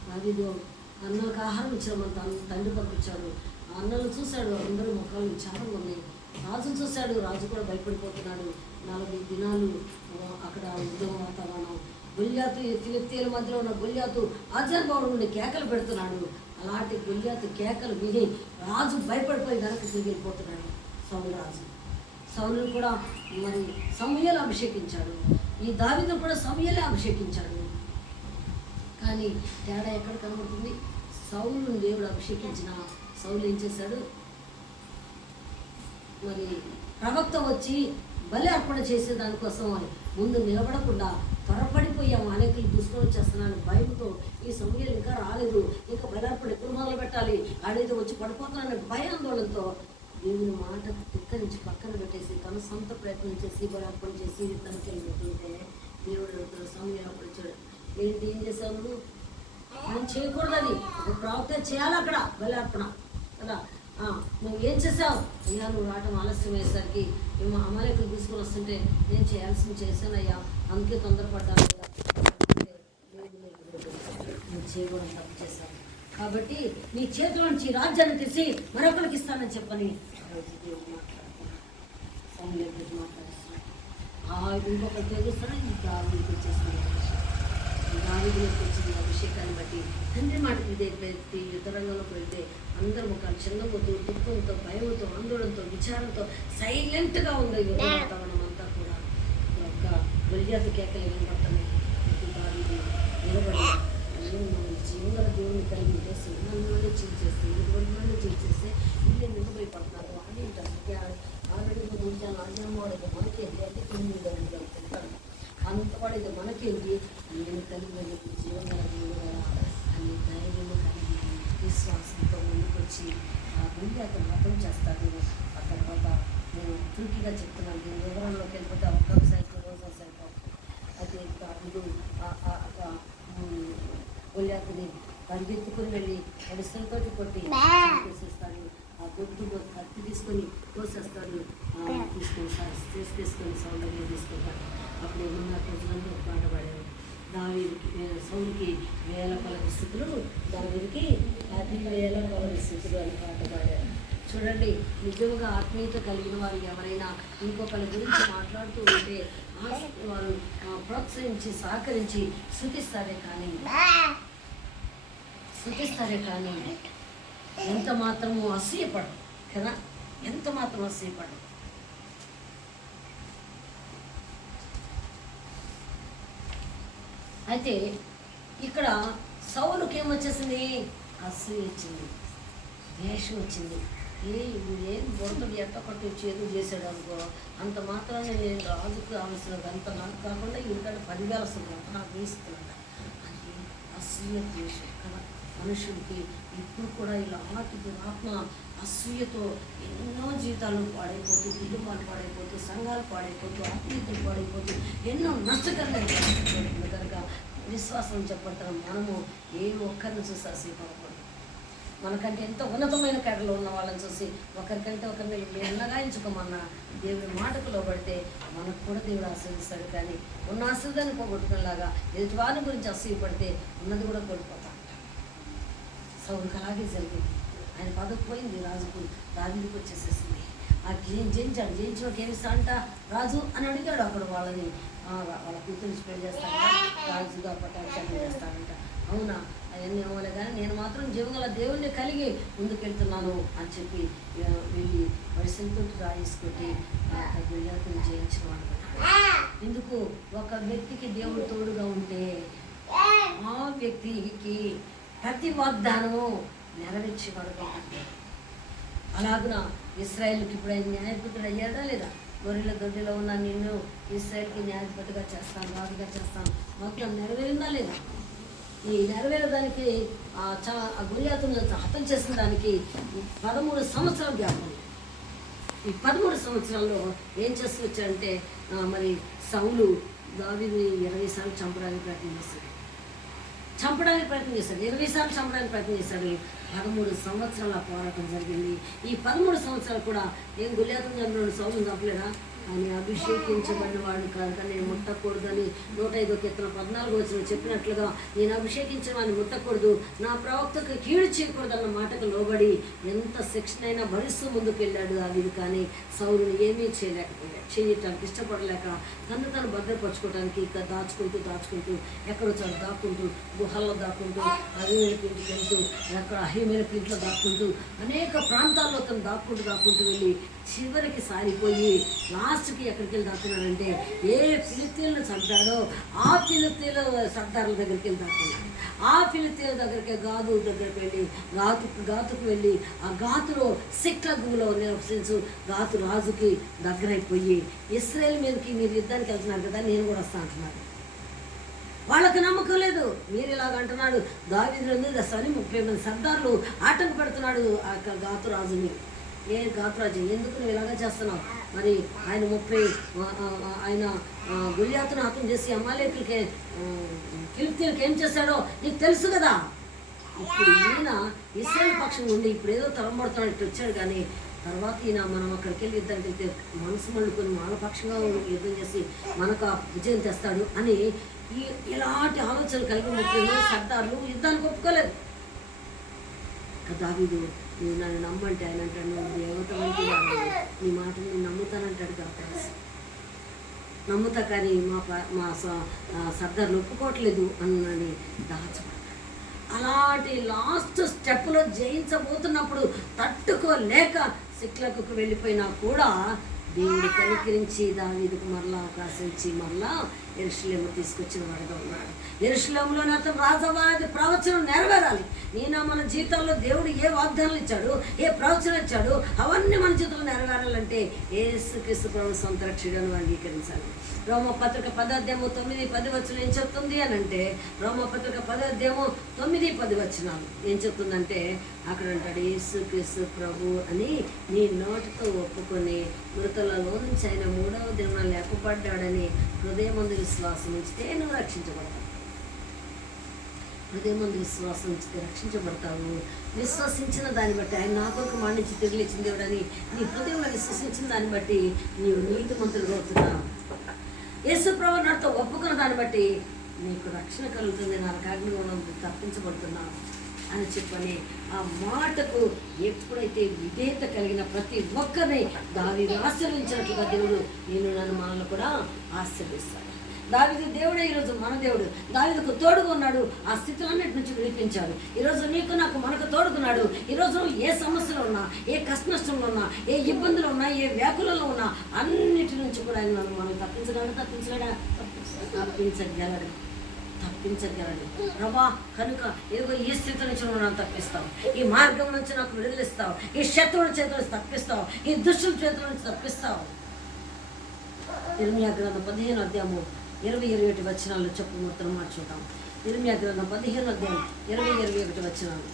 దావీదు అన్నలకు ఆహారం ఇచ్చాడు, మన తండ్రి పంపించాడు. ఆ అన్నలు చూశాడు, అందరూ ముఖాలు విచారంగా ఉన్నాయి. రాజును చూశాడు, రాజు కూడా భయపడిపోతున్నాడు. 40 దినాలు అక్కడ యుద్ధం వాతావరణం. గొల్యాతు, ఫిలిష్తీయుల మధ్యలో ఉన్న గొల్యాతు ఆజర్బాబు నుండి కేకలు పెడుతున్నాడు. అలాంటి గొల్యాతు కేకలు విని రాజు భయపడిపోయి వెనక్కి తిరిగి వెళ్ళిపోతున్నాడు. సౌలు రాజు, సౌలు కూడా మరి సమూయేలు అభిషేకించాడు. ఈ దావీదు కూడా సమూయేలే అభిషేకించాడు. కానీ తేడా ఎక్కడ కనబడుతుంది? సౌలును దేవుడు అభిషేకించిన సౌలు ఏం చేశాడు? మరి ప్రవక్త వచ్చి బలి అర్పణ చేసే దానికోసం ముందు నిలబడకుండా త్వరపడిపోయి అనేకులు దూసుకొని వచ్చేస్తున్నాను భయంతో. ఈ సమూయేలు ఇంకా రాలేదు, ఇంకా బలి అర్పణ ఎప్పుడు మొదలు పెట్టాలి, ఆడైతే వచ్చి పడిపోతున్నాను భయాందోళనతో దేవుని మాట తిక్కరించి పక్కన పెట్టేసి తన సొంత ప్రయత్నం చేసి బలి అర్పణ చేసి తనకి పెట్టుంటే దేవుడు సమూయేలు అప్పుడు వచ్చాడు. ఏంటి, ఏం చేసావు నువ్వు? మనం చేయకూడదని ఒక ప్రవక్త చేయాలి అక్కడ బలి అర్పణ కదా. నువ్వు ఏం చేసావు? అయ్యా నువ్వు రావటం ఆలస్యం అయ్యేసరికి మేము అమాయకులు తీసుకొని వస్తుంటే నేను చేయాల్సింది చేశానయ్యా, అందుకే తొందరపడ్డాను, నువ్వు చేయకూడదు, తప్పు చేశాను, కాబట్టి నీ చేతిలో నుంచి రాజ్యాన్ని తీసి మరొకరికి ఇస్తానని చెప్పని దేవుడు మాట్లాడుతున్నాడు. ఇంకొకరు తెలుస్తాడు, ఈ దావీదుకి వచ్చేస్తాను. దావీదులోకి వచ్చిన అభిషేకాన్ని బట్టి తండ్రి మాటకి వ్యక్తి యుద్ధ రంగంలోకి వెళ్తే అందరూ ఒక చిన్నపోతూ, దుఃఖంతో, భయంతో, ఆందోళనతో, విచారంతో సైలెంట్గా ఉంది యుద్ధ వాతావరణం అంతా కూడా. ఒక గొల్యాతు కేకలు వినబడుతున్నాయి. దావీదు నిలబడి జీవన దేవుని కలిగి ఉంటే సింహాన్ని చీల్చేస్తే, ఇటువంటి చీల్చేస్తే వీళ్ళు నిలబడిపోతున్నారు. వాడి ఆల్రెడీ గురించాను ఆజ్ఞామవాడు మనకేంటి అంటే 9 తింటాడు అంతవాడు ఇది మనకేంటి, నేను కలిగి జీవన అని ధైర్యం కలిగి విశ్వాసంతో ముందుకొచ్చి ఆ గుండె అతను మతం చేస్తాడు. ఆ తర్వాత నేను తుర్కిగా చెప్తున్నాను, దీని వివరంలోకి వెళ్ళిపోతే ఒక్క సైకిల్ రోజు సైకిల్ అయితే దావీదు గొల్యాతుని పరిగెత్తుకుని వెళ్ళి అడిసలతోటి కొట్టి చేసేస్తాడు. ఆ గొడ్డు కత్తి తీసుకొని కోసేస్తాడు, తీసుకొని సౌందర్యం తీసుకుంటాడు. అప్పుడు ఏమన్నా ప్రజలందరూ పాట పాడారు. సౌలుకి 1000 కొలది స్థితులు, దావీదుకి 10,000 కొలది స్థితులు అని పాట పాడారు. చూడండి, నిజంగా ఆత్మీయత కలిగిన వారు ఎవరైనా ఇంకొకరి గురించి మాట్లాడుతూ ఉంటే వారు ప్రోత్సహించి సహకరించి శృతిస్తారే కానీ స్తుతిస్తారే కానీ ఎంత మాత్రము అసూయపడరు కదా, ఎంత మాత్రం అసూయపడరు. అయితే ఇక్కడ సౌలుకి ఏమొచ్చేసింది? అసూయ వచ్చింది, ద్వేషం వచ్చింది. ఏం బొడతడు ఎట్టొక్కటి చేతులు చేశాడు అనుకో, అంత మాత్రాన్ని నేను రాజుకు కావాల్సినది అంత నాకు కాకుండా ఇంకంటే 10,000 అంత నాకు వేస్తున్నాడు. అది అసూయ ద్వేషం కదా. మనుషులకి ఇప్పుడు కూడా ఇలాంటి దురాత్మ అసూయతో ఎన్నో జీవితాలు పాడైపోతూ, కుటుంబాలు పాడైపోతూ, సంఘాలు పాడైపోతూ, ఆత్మీయతలు పాడైపోతూ ఎన్నో నష్టకరమైన కనుక విశ్వాసం చెప్పడం మనము ఏ ఒక్కరిని చూసి అసూయపడకూడదు. మనకంటే ఎంతో ఉన్నతమైన కేటలో ఉన్న వాళ్ళని చూసి ఒకరికంటే ఒకరిని ఎన్నగాయించుకోమన్నా దేవుడి మాటకు లోబడితే మనకు కూడా దేవుడు ఆశీర్వదిస్తాడు. కానీ ఉన్న ఆశీర్వాదాన్ని పోగొట్టుకునేలాగా ఎదుటి వారి గురించి అసూయపడితే ఉన్నది కూడా కోల్పోతా. సౌలుకి అలాగే జరిగింది. ఆయన పదవి పోయింది, రాజుకు దావీదుకు వచ్చేసేసింది. ఆ జయించాడు. జయించినకి ఏమి ఇస్తా అంట రాజు అని అడిగాడు. అక్కడ వాళ్ళని వాళ్ళ కూతురు పెళ్లి చేస్తాడంట, రాజుగా పట్టాభిషేకం చేస్తాడంట. అవునా, అవన్నీ అవ్వలే కానీ నేను మాత్రం జీవగల దేవుణ్ణి కలిగి ముందుకెళ్తున్నాను అని చెప్పి వెళ్ళి వయసుతో రాయిసుకొట్టి గుళ్ళని జయించిన వాడు. ఎందుకు? ఒక వ్యక్తికి దేవుడు తోడుగా ఉంటే ఆ వ్యక్తికి ప్రతి వాగ్దానము నెరవేర్చబడుతుంది. అలాగున ఇశ్రాయేలుకి ఇప్పుడు ఆయన న్యాయపతుడు అయ్యాడా లేదా? గొర్రెల దొడ్డిలో ఉన్న నిన్ను ఇశ్రాయేల్కి న్యాయపతిగా చేస్తాను, రాజుగా చేస్తాను, వాగ్దానం నెరవేరిందా లేదా? ఈ నెరవేరడానికి ఆ గొలియాతును హతం చేసిన దానికి 13 సంవత్సరాలు జ్ఞాపకం. ఈ 13 సంవత్సరాల్లో ఏం చేస్తూ వచ్చాడంటే మరి సౌలు దావీదుని 20 సార్లు చంపడానికి ప్రయత్నం చేశాడు. 20 సార్లు చంపడానికి ప్రయత్నం చేశాడు. 13 సంవత్సరాల పోరాటం జరిగింది. ఈ 13 సంవత్సరాలు కూడా ఏం గొలియాతును చంపినాడు, సౌలును చంపలేడా? అని అభిషేకించబడిన వాడిని కనుక నేను ముట్టకూడదని 105వ కీర్తన 14వ వచనం చెప్పినట్లుగా నేను అభిషేకించిన వాడిని ముట్టకూడదు, నా ప్రవక్తకు కీడు చేయకూడదన్న మాటకు లోబడి ఎంత శిక్షణ అయినా భరిస్తూ ముందుకు వెళ్ళాడు దావీదు. కానీ సౌలుని ఏమీ చేయటానికి ఇష్టపడలేక తను భద్రపరచుకోవడానికి ఇక దాచుకుంటూ ఎక్కడో చోట దాక్కుంటూ, గుహల్లో దాక్కుంటూ, అహిమేలకి ఇంటికి వెళ్తూ, ఎక్కడ అహిమేలకి ఇంట్లో దాక్కుంటూ అనేక ప్రాంతాల్లో తను దాక్కుంటూ వెళ్ళి చివరికి సారిపోయి లాస్ట్కి ఎక్కడికి వెళ్ళి దాక్కున్నాడంటే ఏ ఫిలిస్తీన్లను చంపాడో ఆ ఫిలిస్తీన్ల సర్దారుల దగ్గరికి వెళ్ళి దాక్కున్నాడు. ఆ ఫిలిస్తీన్ల దగ్గరికి గాతు దగ్గరికి వెళ్ళి గాతుకు వెళ్ళి ఆ గాతులో సిక్లగులో నివసించు గాతు రాజుకి దగ్గరైపోయి ఇశ్రాయేల్ మీదకి మీరు యుద్ధానికి వెళ్తున్నారు కదా, నేను కూడా వస్తా అంటున్నాడు. వాళ్ళకి నమ్మకం లేదు. మీరు ఇలాగ అంటున్నాడు, దావీదు దశని 30 మంది సర్దార్లు ఆటంక పెడుతున్నాడు ఆ గాతు రాజుని. ఏ గాతురాజు ఎందుకు నువ్వు ఇలాగా చేస్తున్నావు? మరి ఆయన ఆయన గొలియాతును హతం చేసి అమాలేకులకి ఫిలిస్తీన్లకి ఏం చేశాడో నీకు తెలుసు కదా. ఇప్పుడు ఈయన ఇశ్రాయేల్ పక్షం ఉండి ఇప్పుడు ఏదో తలంబడుతున్నాడు ఇట్టు వచ్చాడు. కానీ తర్వాత ఈయన మనం అక్కడికి వెళ్ళి యుద్ధానికి వెళ్తే మనసు మండుకొని మన పక్షంగా యుద్ధం చేసి మనకు ఆ విజయం తెస్తాడు అని ఇలాంటి ఆలోచనలు కలిగి 30 మంది సర్దార్లు యుద్ధానికి ఒప్పుకోలేదు. దావీదు నువ్వు నన్ను నమ్మంటే ఆయన అంటాడు, నువ్వు దేవత వంటి నీ మాటను నేను నమ్ముతానంటాడు కదా. నమ్ముతా కానీ మా సర్దార్లు ఒప్పుకోవట్లేదు అని దాచబడ్డాడు. అలాంటి లాస్ట్ స్టెప్లో జయించబోతున్నప్పుడు తట్టుకోలేక సిక్లకుకు వెళ్ళిపోయినా కూడా దేవుడు కనికరించి దావీదుకు మరలా అవకాశం ఇచ్చి మరలా యెరూషలేము తీసుకొచ్చిన వాడుగా ఉన్నాడు. యెరూషలేములో అతను రాజవాది ప్రవచనం నెరవేరాలి. మన జీవితాల్లో దేవుడు ఏ వాగ్దానాలు ఇచ్చాడు, ఏ ప్రవచనం ఇచ్చాడు, అవన్నీ మన జీవితంలో నెరవేరాలంటే యేసుక్రీస్తు ప్రభువు సొంత రక్షకుడని అంగీకరించాలి. రోమపత్రిక 10:9-10 ఏం చెప్తుంది అని అంటే, రోమపత్రిక 10:9-10 ఏం చెప్తుందంటే అక్కడ అంటాడు, యేసుక్రీస్తు ప్రభు అని నీ నోటితో ఒప్పుకొని మృతులలో నుంచి ఆయన 3వ దినాన లేపబడ్డాడని హృదయమందు విశ్వాసం ఉంచితే నువ్వు రక్షించబడతావు. హృదయమందు విశ్వాసం ఉంచితే రక్షించబడతావు. విశ్వసించిన దాన్ని బట్టి ఆయన నా కొరకు మరణించి తిరిగి లేచిన దేవుడని నీ హృదయంలో విశ్వసించిన దాన్ని బట్టి నీవు నీతిమంతుడు అవుతున్నావు. యేసు ప్రభు నాతో ఒప్పుకున్న దాన్ని బట్టి నీకు రక్షణ కలుగుతుంది, నరకాగ్నిలో తప్పించబడుతున్నావు అని చెప్పని ఆ మాటకు ఎప్పుడైతే విధేయత కలిగిన ప్రతి ఒక్కరిని దావీదు ఆశీర్వించినట్లుగా దేవుడు నన్ను మనల్ని కూడా ఆశీర్విస్తాడు. దావీదు దేవుడే ఈరోజు మన దేవుడు. దావీదుకు తోడుగా ఉన్నాడు, ఆ స్థితులన్నిటి నుంచి విడిపించాడు. ఈరోజు నీకు నాకు మనకు తోడుకున్నాడు. ఈరోజు ఏ సమస్యలు ఉన్నా, ఏ కష్ట నష్టంలో ఉన్నా, ఏ ఇబ్బందులు ఉన్నా, ఏ వ్యాకులలో ఉన్నా అన్నిటి నుంచి కూడా ఆయన మనం తప్పించగలడు. ప్రభా కనుక ఏదో ఈ స్థితి నుంచి నువ్వు నన్ను తప్పిస్తావు, ఈ మార్గం నుంచి నాకు విడుదలిస్తావు, ఈ శత్రువుల చేతుల నుంచి తప్పిస్తావు, ఈ దుష్టుల చేతుల నుంచి తప్పిస్తావు. ఇర్మియా గ్రంథం 15వ అధ్యాయము 20-21 వచనాల్లో చెప్పు మొత్తం మార్చుకుంటాం. ఇర్మియా గ్రంథం 15వ అధ్యాయం 20-21 వచనాలు.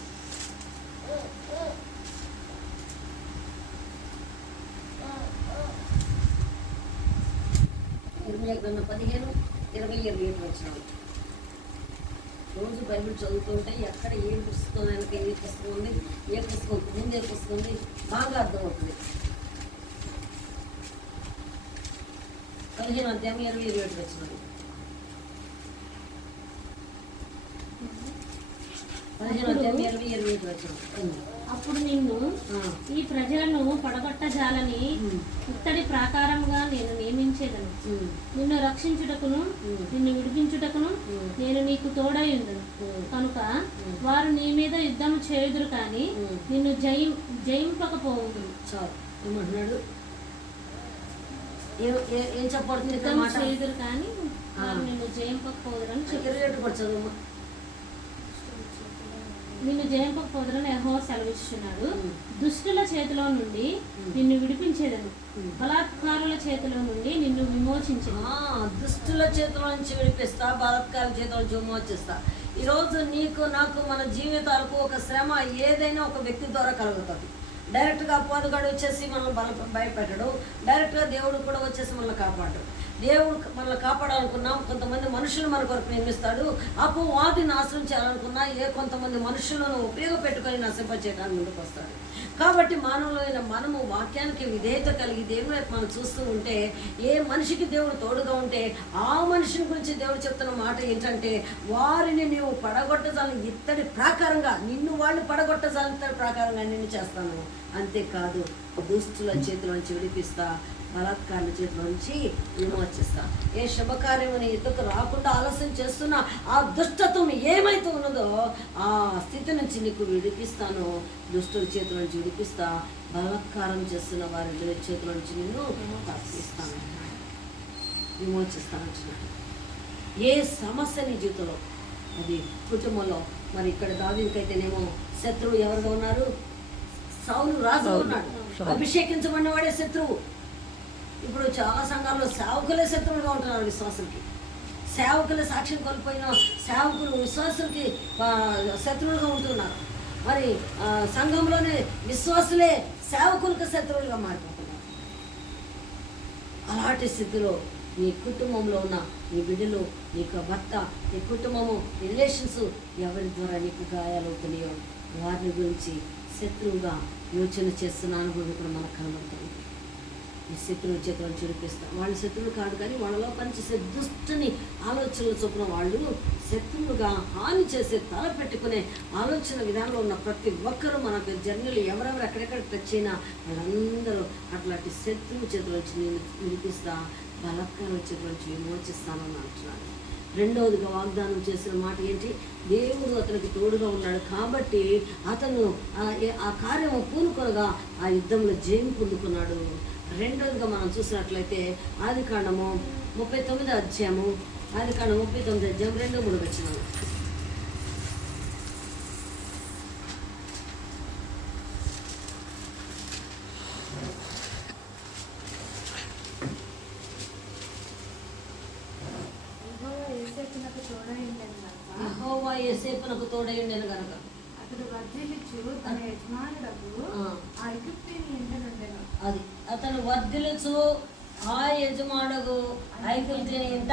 ఇర్మియా గ్రంథం 15:20-21 వచనాలు. రోజు బైబిల్ చదువుతుంటే ఎక్కడ ఏ పుస్తకం వెనక ఏ పుస్తకం ఉంది, ఏ పుస్తకం ముందే పుస్తకం ఉంది బాగా అర్థమవుతుంది. 15వ అధ్యాయం 20-21 వచనాలు. 15వ అధ్యాయం 20-21 వచనాలు. అప్పుడు నిన్ను ఈ ప్రజలను పడగొట్టజాలని ఇత్తడి ప్రాకారముగా నేను నియమించేదను. నిన్ను రక్షించుటకును నిన్ను విడిపించుటకును నేను నీకు తోడై ఉందను. కనుక వారు నీ మీద యుద్ధం చేయుదురు కానీ నిన్ను జయింపకపోవుదు. ఏమంటున్నాడు? ఏం చెప్పబడుతుంది? యుద్ధం చేయుదురు కానీ వారు నిన్ను జయింపకపోదురని చెప్పారు. నిన్ను జయింపకపోదురని యెహోవా సెలవిస్తున్నాడు. దుష్టుల చేతిలో నుండి నిన్ను విడిపించేదను, బలాత్కారుల చేతిలో నుండి నిన్ను విమోచించేది. దుష్టుల చేతిలో నుంచి విడిపిస్తా, బలాత్కారుల చేతిలో నుంచి విమోచిస్తా. ఈరోజు నీకు నాకు మన జీవితాలకు ఒక శ్రమ ఏదైనా ఒక వ్యక్తి ద్వారా కలుగుతుంది. డైరెక్ట్గా అపవాదిగాడు వచ్చేసి మనల్ని భయపెట్టడు, డైరెక్ట్గా దేవుడు కూడా వచ్చేసి మనల్ని కాపాడు. దేవుడు మనల్ని కాపాడాలనుకున్నాం, కొంతమంది మనుషులు మన కొరకు నియమిస్తాడు. అపవాది నాశనం చేయాలనుకున్నా కొంతమంది మనుషులను ఉపయోగపెట్టుకొని నశింపచేయడానికి ముందుకు వస్తాడు. కాబట్టి మానవులైన మనము వాక్యానికి విధేయత కలిగి దేవుని వైపు మనం చూస్తూ ఉంటే, ఏ మనిషికి దేవుడు తోడుగా ఉంటే ఆ మనిషిని గురించి దేవుడు చెప్తున్న మాట ఏంటంటే, వారిని నీవు పడగొట్టజాలని ఇత్తడి ప్రాకారంగా, నిన్ను వాళ్ళు పడగొట్టజాలని ఇత్తడి ప్రాకారంగా నిన్ను చేస్తాను. అంతేకాదు దుష్టుల చేతుల నుంచి విడిపిస్తా, బలాత్కారుల చేతుల నుంచి విమోచిస్తా. ఏ శుభకార్యమని ఎదుకు రాకుండా ఆలస్యం చేస్తున్న ఆ దుష్టత్వం ఏమైతే ఉన్నదో ఆ స్థితి నుంచి నీకు విడిపిస్తాను. దుష్టుల చేతుల నుంచి విడిపిస్తా, బలాత్కారం చేస్తున్న వారి చేతుల నుంచి నిన్ను తప్పిస్తాను, విమోచిస్తానంటున్నాడు. ఏ సమస్య నీ జీవితంలో, అది కుటుంబంలో, మరి ఇక్కడ దావీదుకైతేనేమో శత్రువు ఎవరుగా ఉన్నారు? సౌలు రాజు ఉన్నాడు, అభిషేకించబడిన వాడే శత్రువు. ఇప్పుడు చాలా సంఘాల్లో సేవకులే శత్రువులుగా ఉంటున్నారు విశ్వాసులకి. సేవకులే సాక్ష్యం కోల్పోయిన సేవకులు విశ్వాసులకి శత్రువులుగా ఉంటున్నారు. మరి సంఘంలోనే విశ్వాసులే సేవకులకు శత్రువులుగా మారిపోతున్నారు. అలాంటి స్థితిలో నీ కుటుంబంలో ఉన్న నీ బిడ్డలు, నీకు భర్త, నీ కుటుంబము, రిలేషన్స్ ఎవరి ద్వారా నీకు గాయాలవుతున్నాయో వారిని గురించి శత్రువుగా యోచన చేస్తున్న అనుభవం కూడా మనకు కనబడుతుంది. ఈ శత్రువు చేతులను చూపిస్తాం. వాళ్ళు శత్రువులు కాదు, కానీ వాళ్ళలో పనిచేసే దుష్టుని ఆలోచనల చొప్పున వాళ్ళు శత్రువులుగా హాని చేసే తల పెట్టుకునే ఆలోచన విధానంలో ఉన్న ప్రతి ఒక్కరూ మనకు జర్నీలు ఎవరెవరు ఎక్కడెక్కడ టచ్ అయినా వాళ్ళందరూ అట్లాంటి శత్రువు చేతుల నుంచి నేను విడిపిస్తా, బలాత్కారం చేతుల నుంచి విమోచిస్తానని అంటున్నాడు. రెండవదిగా వాగ్దానం చేసిన మాట ఏంటి? దేవుడు అతనికి తోడుగా ఉన్నాడు కాబట్టి అతను ఆ కార్యము పూనుకొనగా ఆ యుద్ధంలో జయం పొందుకున్నాడు. రెండవదిగా మనం చూసినట్లయితే ఆదికాండము 39వ అధ్యాయము, ఆదికాండం 39వ అధ్యాయం 2-3 వచనాలు. యెహోవా యోసేపునకు తోడై ఉండెను గనుక అతడు వర్ధిల్లుచు తన యజమానుడకు ఆ ఐగుప్తీయుని ఇంట నుండెను. అది అతను వర్ధిల్లుచు ఆ యజమానుడు ఐగుప్తీయుని ఇంట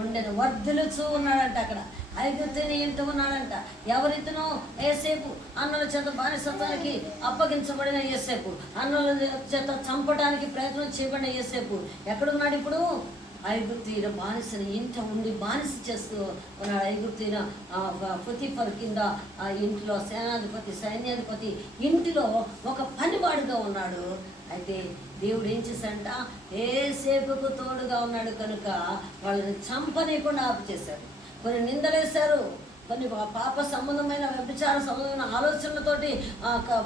ఉండెను. వర్ధిల్లుచు ఉన్నాడంట, అక్కడ ఐగుప్తీయుని ఇంట ఉన్నాడంట. ఎవరితను? యోసేపు. అన్నల చేత బానిసత్వానికి అప్పగించబడిన యోసేపు, అన్నల చేత చంపడానికి ప్రయత్నం చేయబడిన యోసేపు ఎక్కడున్నాడు ఇప్పుడు? ఐగుప్తీయుల బానిసని ఇంట ఉండి బానిస చేస్తూ ఉన్నాడు. ఐగుప్తీయుల పొతిఫర్ కింద ఆ ఇంటిలో సేనాధిపతి సైన్యాధిపతి ఇంటిలో ఒక పనివాడిగా ఉన్నాడు. అయితే దేవుడు ఏం చేశాడంట, యోసేపుకు తోడుగా ఉన్నాడు కనుక వాళ్ళని చంపనీయకుండా ఆపు చేశారు. కొన్ని నిందలేశారు, కొన్ని పాప సంబంధమైన వ్యభిచార సంబంధమైన ఆలోచనలతోటి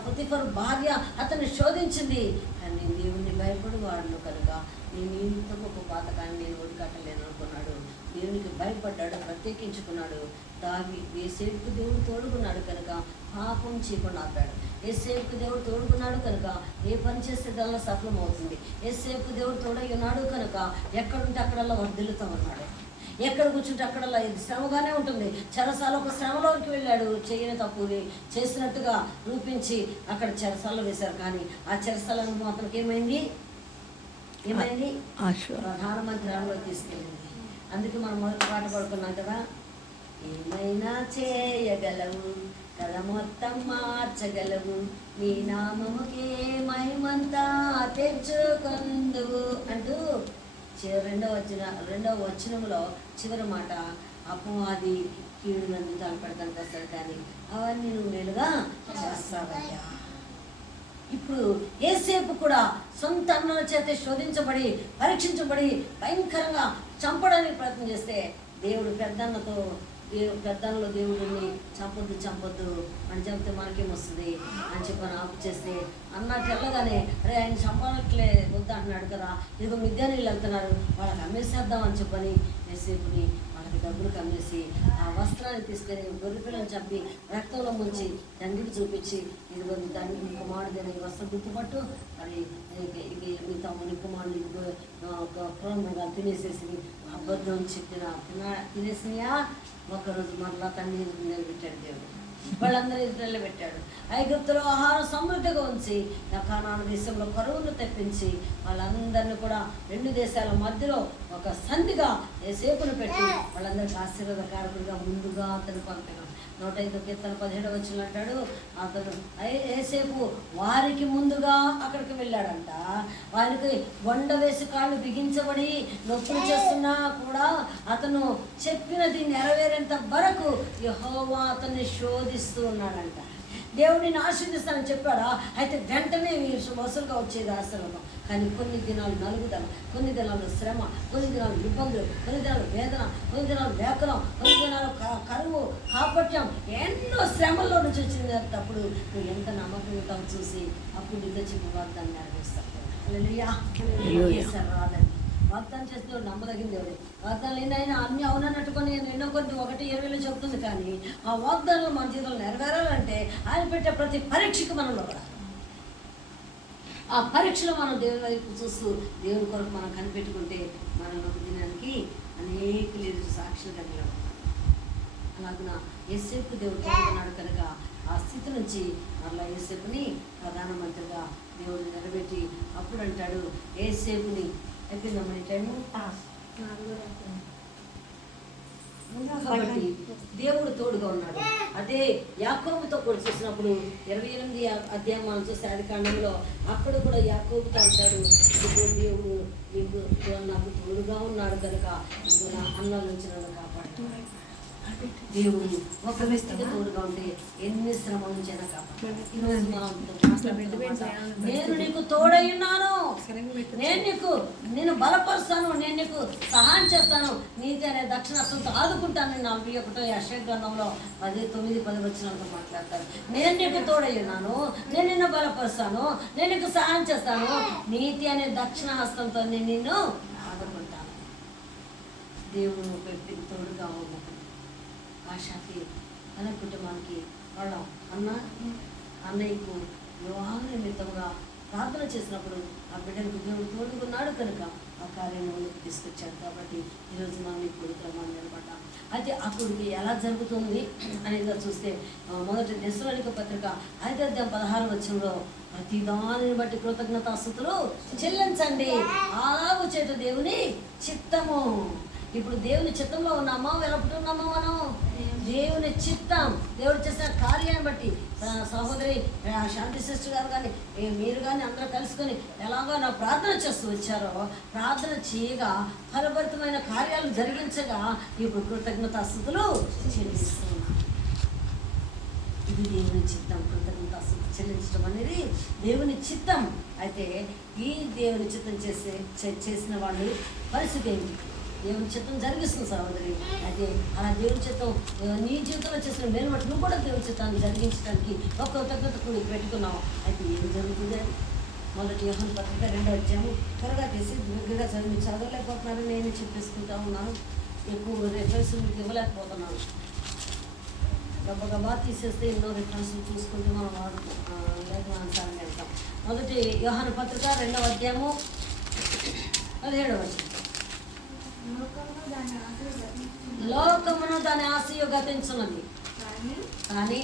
పొతిఫర్ భార్య అతన్ని శోధించింది. కానీ దేవుణ్ణి భయపడి వాడు కనుక నేను ఇంత గొప్ప పాతకాన్ని నేను ఒడికట్టలేను అనుకున్నాడు. దేవునికి భయపడ్డాడు, ప్రత్యేకించుకున్నాడు. యోసేపుకు దేవుడు తోడుకున్నాడు కనుక పాపం చేయకుండా ఆపాడు. యోసేపుకు దేవుడు తోడుకున్నాడు కనుక ఏ పని చేస్తే దానిలో సఫలం అవుతుంది. యోసేపుకు దేవుడు తోడై ఉన్నాడు కనుక ఎక్కడుంటే అక్కడల్లా వర్ధిల్లుతూ ఉన్నాడు. ఎక్కడ కూర్చుంటే అక్కడల్లా ఇది శ్రమగానే ఉంటుంది. చెరసాల ఒక శ్రమలోకి వెళ్ళాడు. చేయని తప్పుని చేసినట్టుగా రూపించి అక్కడ చెరసాలలో వేశారు. కానీ ఆ చెరసాలను అతనికి ఏమైంది ప్రధానమంత్రి రంగంలో తీసుకెళ్ళింది. అందుకే మనం మొదటి పాట పడుకున్నాం కదా, ఏమైనా చేయగలవు, కథ మొత్తం మార్చగలవు, నీ నామముకే మహిమంతా తెచ్చుకొందువు అంటూ రెండవ వచనంలో చివరి మాట, అపవాది కీడు నన్ను తలపెడతానికి వస్తాడు కానీ అవన్నీ నువ్వు మేలుగా చేస్తావయ్యా. ఇప్పుడు యోసేపు కూడా సొంత అన్నల చేత శోధించబడి పరీక్షించబడి భయంకరంగా చంపడానికి ప్రయత్నం చేస్తే దేవుడు పెద్దన్నలో దేవుడిని చంపొద్దు అని చెప్తే మనకేమొస్తుంది అని చెప్పని ఆపు చేస్తే అన్నట్టు వెళ్ళగానే అరే ఆయన చంపనట్లే వద్దు అంటున్నాడు కదా, ఇదిగో మిద్యానీళ్ళు వెళ్తున్నారు వాళ్ళకి అమ్మేసేద్దాం అని చెప్పని యోసేపుని వాళ్ళకి డబ్బులు కమ్మేసి ఆ వస్త్రాన్ని తీసుకొని గొర్రె పిల్లలు చంపి రక్తంలో ముంచి తండ్రికి చూపించి ఇదిగో దాన్ని నీ కుమారుడైన ఈ వస్త్రం గుర్తుపట్టు, మరి మీ తమ్ముని కుమారుడు క్రమంగా తినేసేసి అబద్ధం చెప్పిన తినేసినాయా. ఒకరోజు మరలా తండ్రి నిలబెట్టాడు దేవుడు, వాళ్ళందరూ నిలబెట్టాడు. ఐగుప్తులో ఆహారం సమృద్ధిగా ఉంచి కనాను దేశంలో కరువును తెప్పించి వాళ్ళందరినీ కూడా రెండు దేశాల మధ్యలో ఒక సంధిగా యోసేపును పెట్టి వాళ్ళందరికీ ఆశీర్వాదకారకులుగా ముందుగా అతను పంపినాడు. 105 కీర్తన 17 వచనం అంటాడు, అతను యోసేపు వారికి ముందుగా అక్కడికి వెళ్ళాడంట. వారికి వండ వేసి కాళ్ళు బిగించబడి నొప్పులు చేస్తున్నా కూడా అతను చెప్పినది నెరవేరేంత వరకు యెహోవా అతన్ని శోధిస్తూ ఉన్నాడంట. దేవుడిని ఆశీర్దిస్తానని చెప్పాడా, అయితే వెంటనే వసూలుగా వచ్చేది ఆశీర్వాదం. కానీ కొన్ని దినాలు నలుగుదల, కొన్ని దినాలు శ్రమ, కొన్ని దినాలు ఇబ్బందులు, కొన్ని దినాలు వేదన, కొన్ని దినాలు లేఖనం, కొన్ని దినాలు కరువు, కాపట్యం, ఎన్నో శ్రమల్లో నుంచి వచ్చినప్పుడు నువ్వు ఎంత నమ్మకంగా చూసి అప్పుడు నీతో చెప్పి వాగ్దాన్ని నెరవేరుస్తావు. రాదండి వాగ్దానం చేస్తే నమ్మదగిన దేవుడే. వాగ్దానాలు ఏంటైనా అన్ని అవునట్టుకొని ఎన్నో కొన్ని 1:20 చెబుతుంది. కానీ ఆ వాగ్దానాలు మన జీవితంలో నెరవేరాలంటే ఆయన పెట్టే ప్రతి పరీక్షకు మనం లోపడాలి. ఆ పరీక్షలో మనం దేవుని వైపు చూస్తూ దేవుని కొరకు మనం కనిపెట్టుకుంటే మనం ఒక దినానికి అనేక లేదు సాక్షులు కలిగి అలాగున యోసేపు దేవుడు తోడుకున్నాడు కనుక ఆ స్థితి నుంచి మరలా యోసేపుని ప్రధానమంత్రిగా దేవుడు నిలబెట్టి అప్పుడు అంటాడు యోసేపుని అయిపోయిందమ్మా ఈ టైము. కాబట్టి దేవుడు తోడుగా ఉన్నాడు. అదే యాకోబుతో కూడా చూసినప్పుడు 28 అధ్యాయం మనం చూస్తే ఆదికాండంలో అక్కడ కూడా యాకోబుతో అంటాడు, దేవుడు నీకు నాకు తోడుగా ఉన్నాడు కనుక నా అన్నాల నుంచి నన్ను కాపాడుతున్నాడు. దేవుడు ఒక వ్యక్తికి తోడుగా ఉంటే ఎన్ని శ్రమ నుంచైనా కాపాడు. ఈరోజు నేను నీకు తోడై ఉన్నాను, నేను బలపరుస్తాను, నేను నీకు సహాయం చేస్తాను, నీతి అనే దక్షిణాస్తంతో ఆదుకుంటాను. 41 యెషయా గ్రంథంలో 9-10 వచనాలతో మాట్లాడతారు. నేను నీకు తోడై ఉన్నాను, నేను నిన్ను బలపరుస్తాను, నేను నీకు సహాయం చేస్తాను, నీతి అనే దక్షిణాస్తంతో నేను నిన్ను ఆదుకుంటాను. దేవుడు వ్యక్తికి తోడుగా ఉన్నాడు. ఆశాకి తన కుటుంబానికి వాళ్ళ అన్నయ్యకు వివాహ నిమిత్తంగా ప్రార్థన చేసినప్పుడు ఆ బిడ్డకు దేవుడు తోడుకున్నాడు కనుక ఆ కార్యాన్ని తీసుకొచ్చాడు. కాబట్టి ఈరోజు మనం ఈ కొడుకుల మనం నిలబడ్డాం. అయితే ఆ కొడుకు ఎలా జరుగుతుంది అనేది చూస్తే మొదటి దశలోనిక పత్రిక 5వ అధ్యాయం 16వ వచనంలో ప్రతి దానిని బట్టి కృతజ్ఞతాస్తుతులు చెల్లించండి, అలాగూ చేత దేవుని చిత్తము. ఇప్పుడు దేవుని చిత్తంలో ఉన్నామా, వెలుపుతున్నామా మనం? దేవుని చిత్తం, దేవుడు చేసిన కార్యాన్ని బట్టి సహోదరి శాంతి సిస్టర్ గారు కానీ మీరు కానీ అందరూ కలుసుకొని ఎలాగో నా ప్రార్థన చేస్తూ వచ్చారో, ప్రార్థన చేయగా ఫలభరితమైన కార్యాలు జరిగించగా ఇప్పుడు కృతజ్ఞతాస్తుతులు చెల్లిస్తున్నాం. ఇది దేవుని చిత్తం. కృతజ్ఞతాస్తుతులు చెల్లించడం అనేది దేవుని చిత్తం. అయితే ఈ దేవుని చిత్తం చేసిన వాళ్ళు పరిస్థితి ఏంటి? దేవుని చిత్తం జరిగిస్తుంది సహోదరి. అయితే అలా దేవుని చిత్తం నీ జీవితంలో చేసిన నేను బట్టి నువ్వు కూడా దేవుని చిత్తాన్ని జరిగించడానికి ఒక కృతజ్ఞత కూడా పెట్టుకున్నావు. అయితే ఏం జరుగుతుంది? మొదటి యోహాను పత్రిక 2వ అధ్యాయము త్వరగా తీసి దగ్గరగా చదవలేకపోతున్నారని నేను చెప్పేసుకుంటా ఉన్నాను. ఎక్కువ రిఫరెన్స్ మీకు ఇవ్వలేకపోతున్నాను. గబగబా తీసేస్తే ఎన్నో రిఫరెన్స్లు చూసుకుంటే మనం లేఖనానుసారం వెళ్తాం. మొదటి యోహాను పత్రిక 2వ అధ్యాయము 17వ వచనం. లోకమును దాని ఆశయు గతించున్నది, కానీ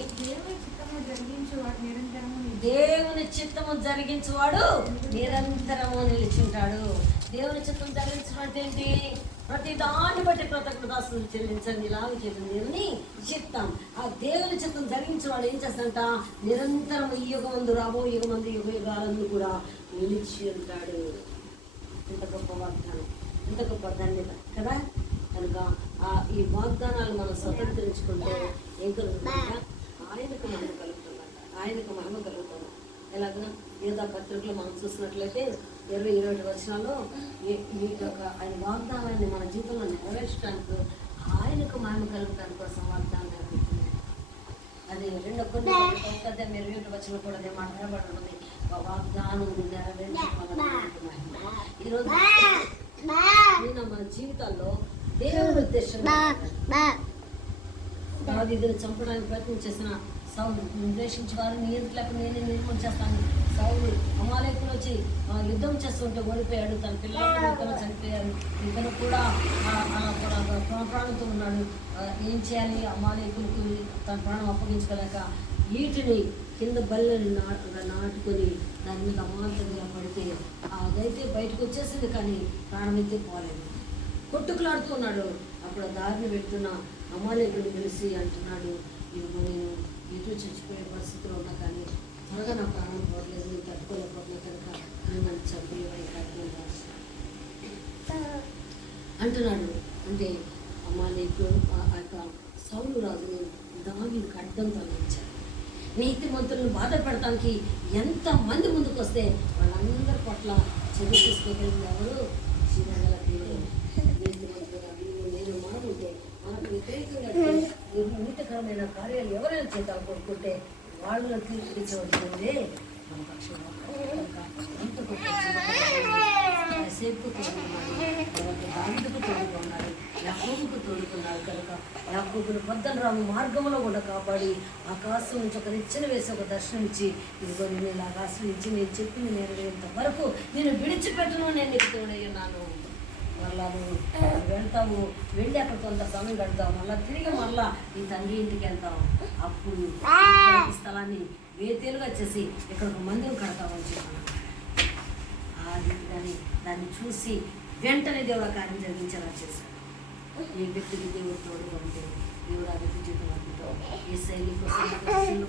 దేవుని చిత్తము జరిగించువాడు నిరంతరము నిలిచింటాడు. దేవుని చిత్తం జరిగించడం అంటే ఏంటి? ప్రతి దాన్ని బట్టి కృతజ్ఞతాస్తుతులు చెల్లించండి. ఇలాగ చేసిన దేవుని చిత్తం. ఆ దేవుని చిత్తం జరిగించేవాడు ఏం చేస్తాడంట? నిరంతరం ఈ యుగమందు రాబో యుగమందు యుగాలందు కూడా నిలిచి ఉంటాడు. ఇంత గొప్ప వాగ్దానం, ఇంత గొప్ప ధన్యత కదా. కనుక ఈ వాగ్దానాలు మనం స్వతంత్రించుకుంటే ఏం కలుగుతుందంట? ఆయనకు మహిమ కలుగుతుందంట. ఆయనకు మహిమ కలుగుతుంది. ఎలాగైనా ఏదో పత్రికలో మనం చూసినట్లయితే 20-21 వచనాల్లో ఈ యొక్క ఆయన వాగ్దానాన్ని మన జీవితంలో నెరవేర్చడానికి ఆయనకు మహిమ కలుగుతాని కోసం వాగ్దానం నెరవేరుతుంది. అది 2 Corinthians 21 వచనం కూడా అదే మాట నిలబడుతుంది. వాగ్దానం నెరవేర్చడం ఈరోజు మన జీవితాల్లో దేవుని ఉద్దేశం. దావీదును చంపడానికి ప్రయత్నం చేసిన సౌలు ద్వేషించి వారు నియంత్రలేక నేనే నిర్మూలన చేస్తాను. సౌలు అమాలేకులు వచ్చి యుద్ధం చేస్తుంటే ఓడిపోయాడు. తన పిల్లలు చనిపోయారు. ఇతను కూడా ప్రాణంతో ఉన్నాడు. ఏం చేయాలి? అమాలేకులకు తన ప్రాణం అప్పగించుకోలేక వీటిని కింద బల్లెలు నాటుకొని దాని మీద అమాంతంగా పడితే అదైతే బయటకు వచ్చేసింది, కానీ ప్రాణమైతే పోలేదు. కొట్టుకులాడుతూ ఉన్నాడు. అప్పుడు దారిని పెడుతున్న అమాలేకుడిని పిలిచి అంటున్నాడు, ఇదిగో నేను ఎటు చచ్చిపోయే పరిస్థితిలో ఉన్నా, కానీ త్వరగా నా ప్రాణం పోవట్లేదు, నేను తట్టుకోలేకపోతున్నా కనుక నేను నన్ను చంపేవాడి కార్యం అంటున్నాడు. అంటే అమాలేకుడు ఆ యొక్క సౌలు రాజుని దావీదుకు అడ్డం తొలగించాడు. నీతిమంతులను బాధ పెడటానికి ఎంతమంది ముందుకు వస్తే వాళ్ళందరి పట్ల చర్య తీసుకోగలిగిన ఎవరు? నీతిమంతులుగా నేను మారుంటే మనకు వ్యతిరేకంగా నీతికరమైన కార్యాలు ఎవరైనా చేద్దాం కోరుకుంటే వాళ్ళని తీర్చిదించవలసిందే మన పక్షంగా. ఎంత గొప్ప సేపుకు తోడుకున్నాడు, తర్వాత దావీదుకు తోడుకున్నాడు, యాకోబుకు తోడుకున్నాడు. కనుక యాకోబును పద్దనరాము మార్గంలో కూడా కాపాడి ఆకాశం నుంచి ఒక నిచ్చెన వేసి ఒక దర్శనం ఇచ్చి, ఇదిగో నేను ఇలా ఆకాశం నుంచి నేను చెప్పింది నెరవేరేంత వరకు నేను విడిచిపెట్టను, నేను నీకు తోడయ్యున్నాను. మళ్ళా నువ్వు వెళ్తావు, వెళ్ళి అక్కడ కొంత సమయం గడతావు, మళ్ళీ తిరిగి మళ్ళా నీ తండ్రి ఇంటికి వెళ్తావు. అప్పుడు స్థలాన్ని వేతేలుగా చేసి ఇక్కడ ఒక మందిరం కడతామని చెప్పాను. దాన్ని చూసి వెంటనే దేవుడు కార్యం జరిగించేలా చేశాడు. ఏ వ్యక్తికి దేవుడు తోడుగా ఉంటే దేవుడు ఆ వ్యక్తి జీవితంలో ఏ శైలి కోసం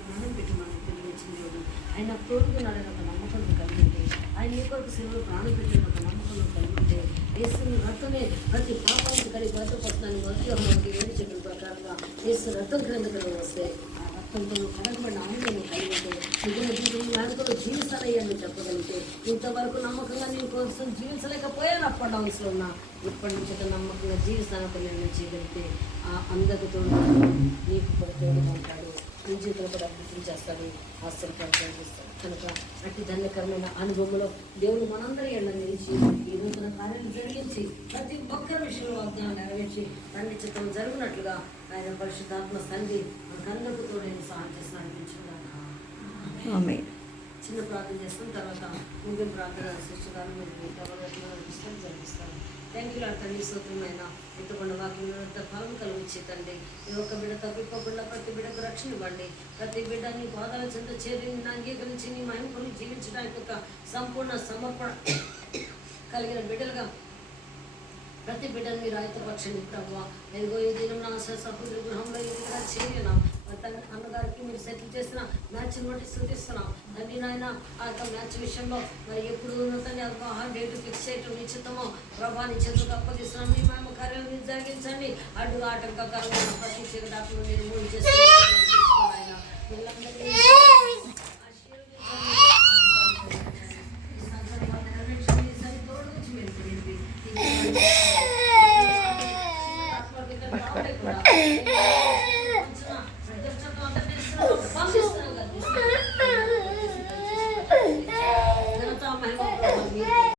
ప్రాణం పెట్టి మనం తెలియచ్చిన దేవుడు ఆయన తోడుకున్నాడు ఒక నమ్మకంతో కలిగితే, ఆయన నీ కొరకు సేవలు ప్రాణం పెట్టిన ఒక నమ్మకంలో కలిగితే, యేసు రక్తమే ప్రతి పాపానికి కలిగి బయటపడుతున్నాను. మొదటి 7 చెప్పిన ప్రకారంగా యేసు రక్తం క్రిందకు వస్తే ఆ రక్తంతో కడగబడిన ఆనందాన్ని కలిగితే మిగిలిన జీవితం నాలుగులో జీవిస్తానయ్యని చెప్పగలిగితే, ఇంతవరకు నమ్మకంగా నేను కోసం జీవించలేకపోయాను అప్పటి అవసరం ఉన్నా, ఇప్పటి నుంచి నమ్మకంగా జీవిస్తానని నిర్ణయం చేయగలిగితే ఆ అందరితో నీకు తోడుగా ఉంటాడు. నీ జీవితంలో కూడా అభివృద్ధి చేస్తాడు, ఆశ్చర్యకరంగా చేస్తాడు. కనుక అట్టి ధన్యకరమైన అనుభవంలో దేవుడు మనందరి ఎండ నిలిచి ఈ నూతన కార్యాలు జరిగించి ప్రతి ఒక్కరి విషయంలో వాగ్దానం నెరవేర్చి తండ్రి చిత్తం జరుగునట్లుగా ఆయన పరిశుద్ధాత్మ తండ్రి మనకందరికీ తోడైన సహాయం చేసి నడిపించుకున్నాను. చిన్న ప్రార్థన చేస్తాం, తర్వాత ముగ్గురు ప్రార్థన శిష్యుగారు మీరు నడిపిస్తాను జరిపిస్తాను. థ్యాంక్ యూ లార్డ్ తండ్రి. స్తోత్రమైన ఇంతకుండా వాక్యం ఫలం కలిగించి తండ్రి, ఈ ఒక్క బిడ్డ తప్పిపోకుండా ప్రతి బిడ్డకు రక్షణ ఇవ్వండి. ప్రతి బిడ్డ నీ పాదాల చెంత చేరి అంగీకరించి నీ మహిమ కొరకు జీవించడానికి ఒక సంపూర్ణ సమర్పణ కలిగిన బిడ్డలుగా ప్రతి బిడ్డను మీరు ఆయతపరచండి ప్రభావ. ఎదుగో ఈ దినం నా సహోదరు గృహంలో ఎదుగుగా చేయనా తండ్రి అన్నగారికి మీరు సెటిల్ చేసిన మ్యాచ్ని బట్టి స్థుతిస్తున్నాం తండ్రి. నాయన ఆ యొక్క మ్యాచ్ విషయంలో మరి ఎప్పుడు తండ్రి డేట్ ఫిక్స్ చేయటం నిశ్చితమో ప్రభా నీ చేతులకు అప్పగిస్తున్నాం. మీ మేము కార్యాలు మీరు జరిగించండి. అడ్డుగా ఆటంకకరమైన ప్రతి చీకటాలను మీరు మూడు చేస్తున్నారు.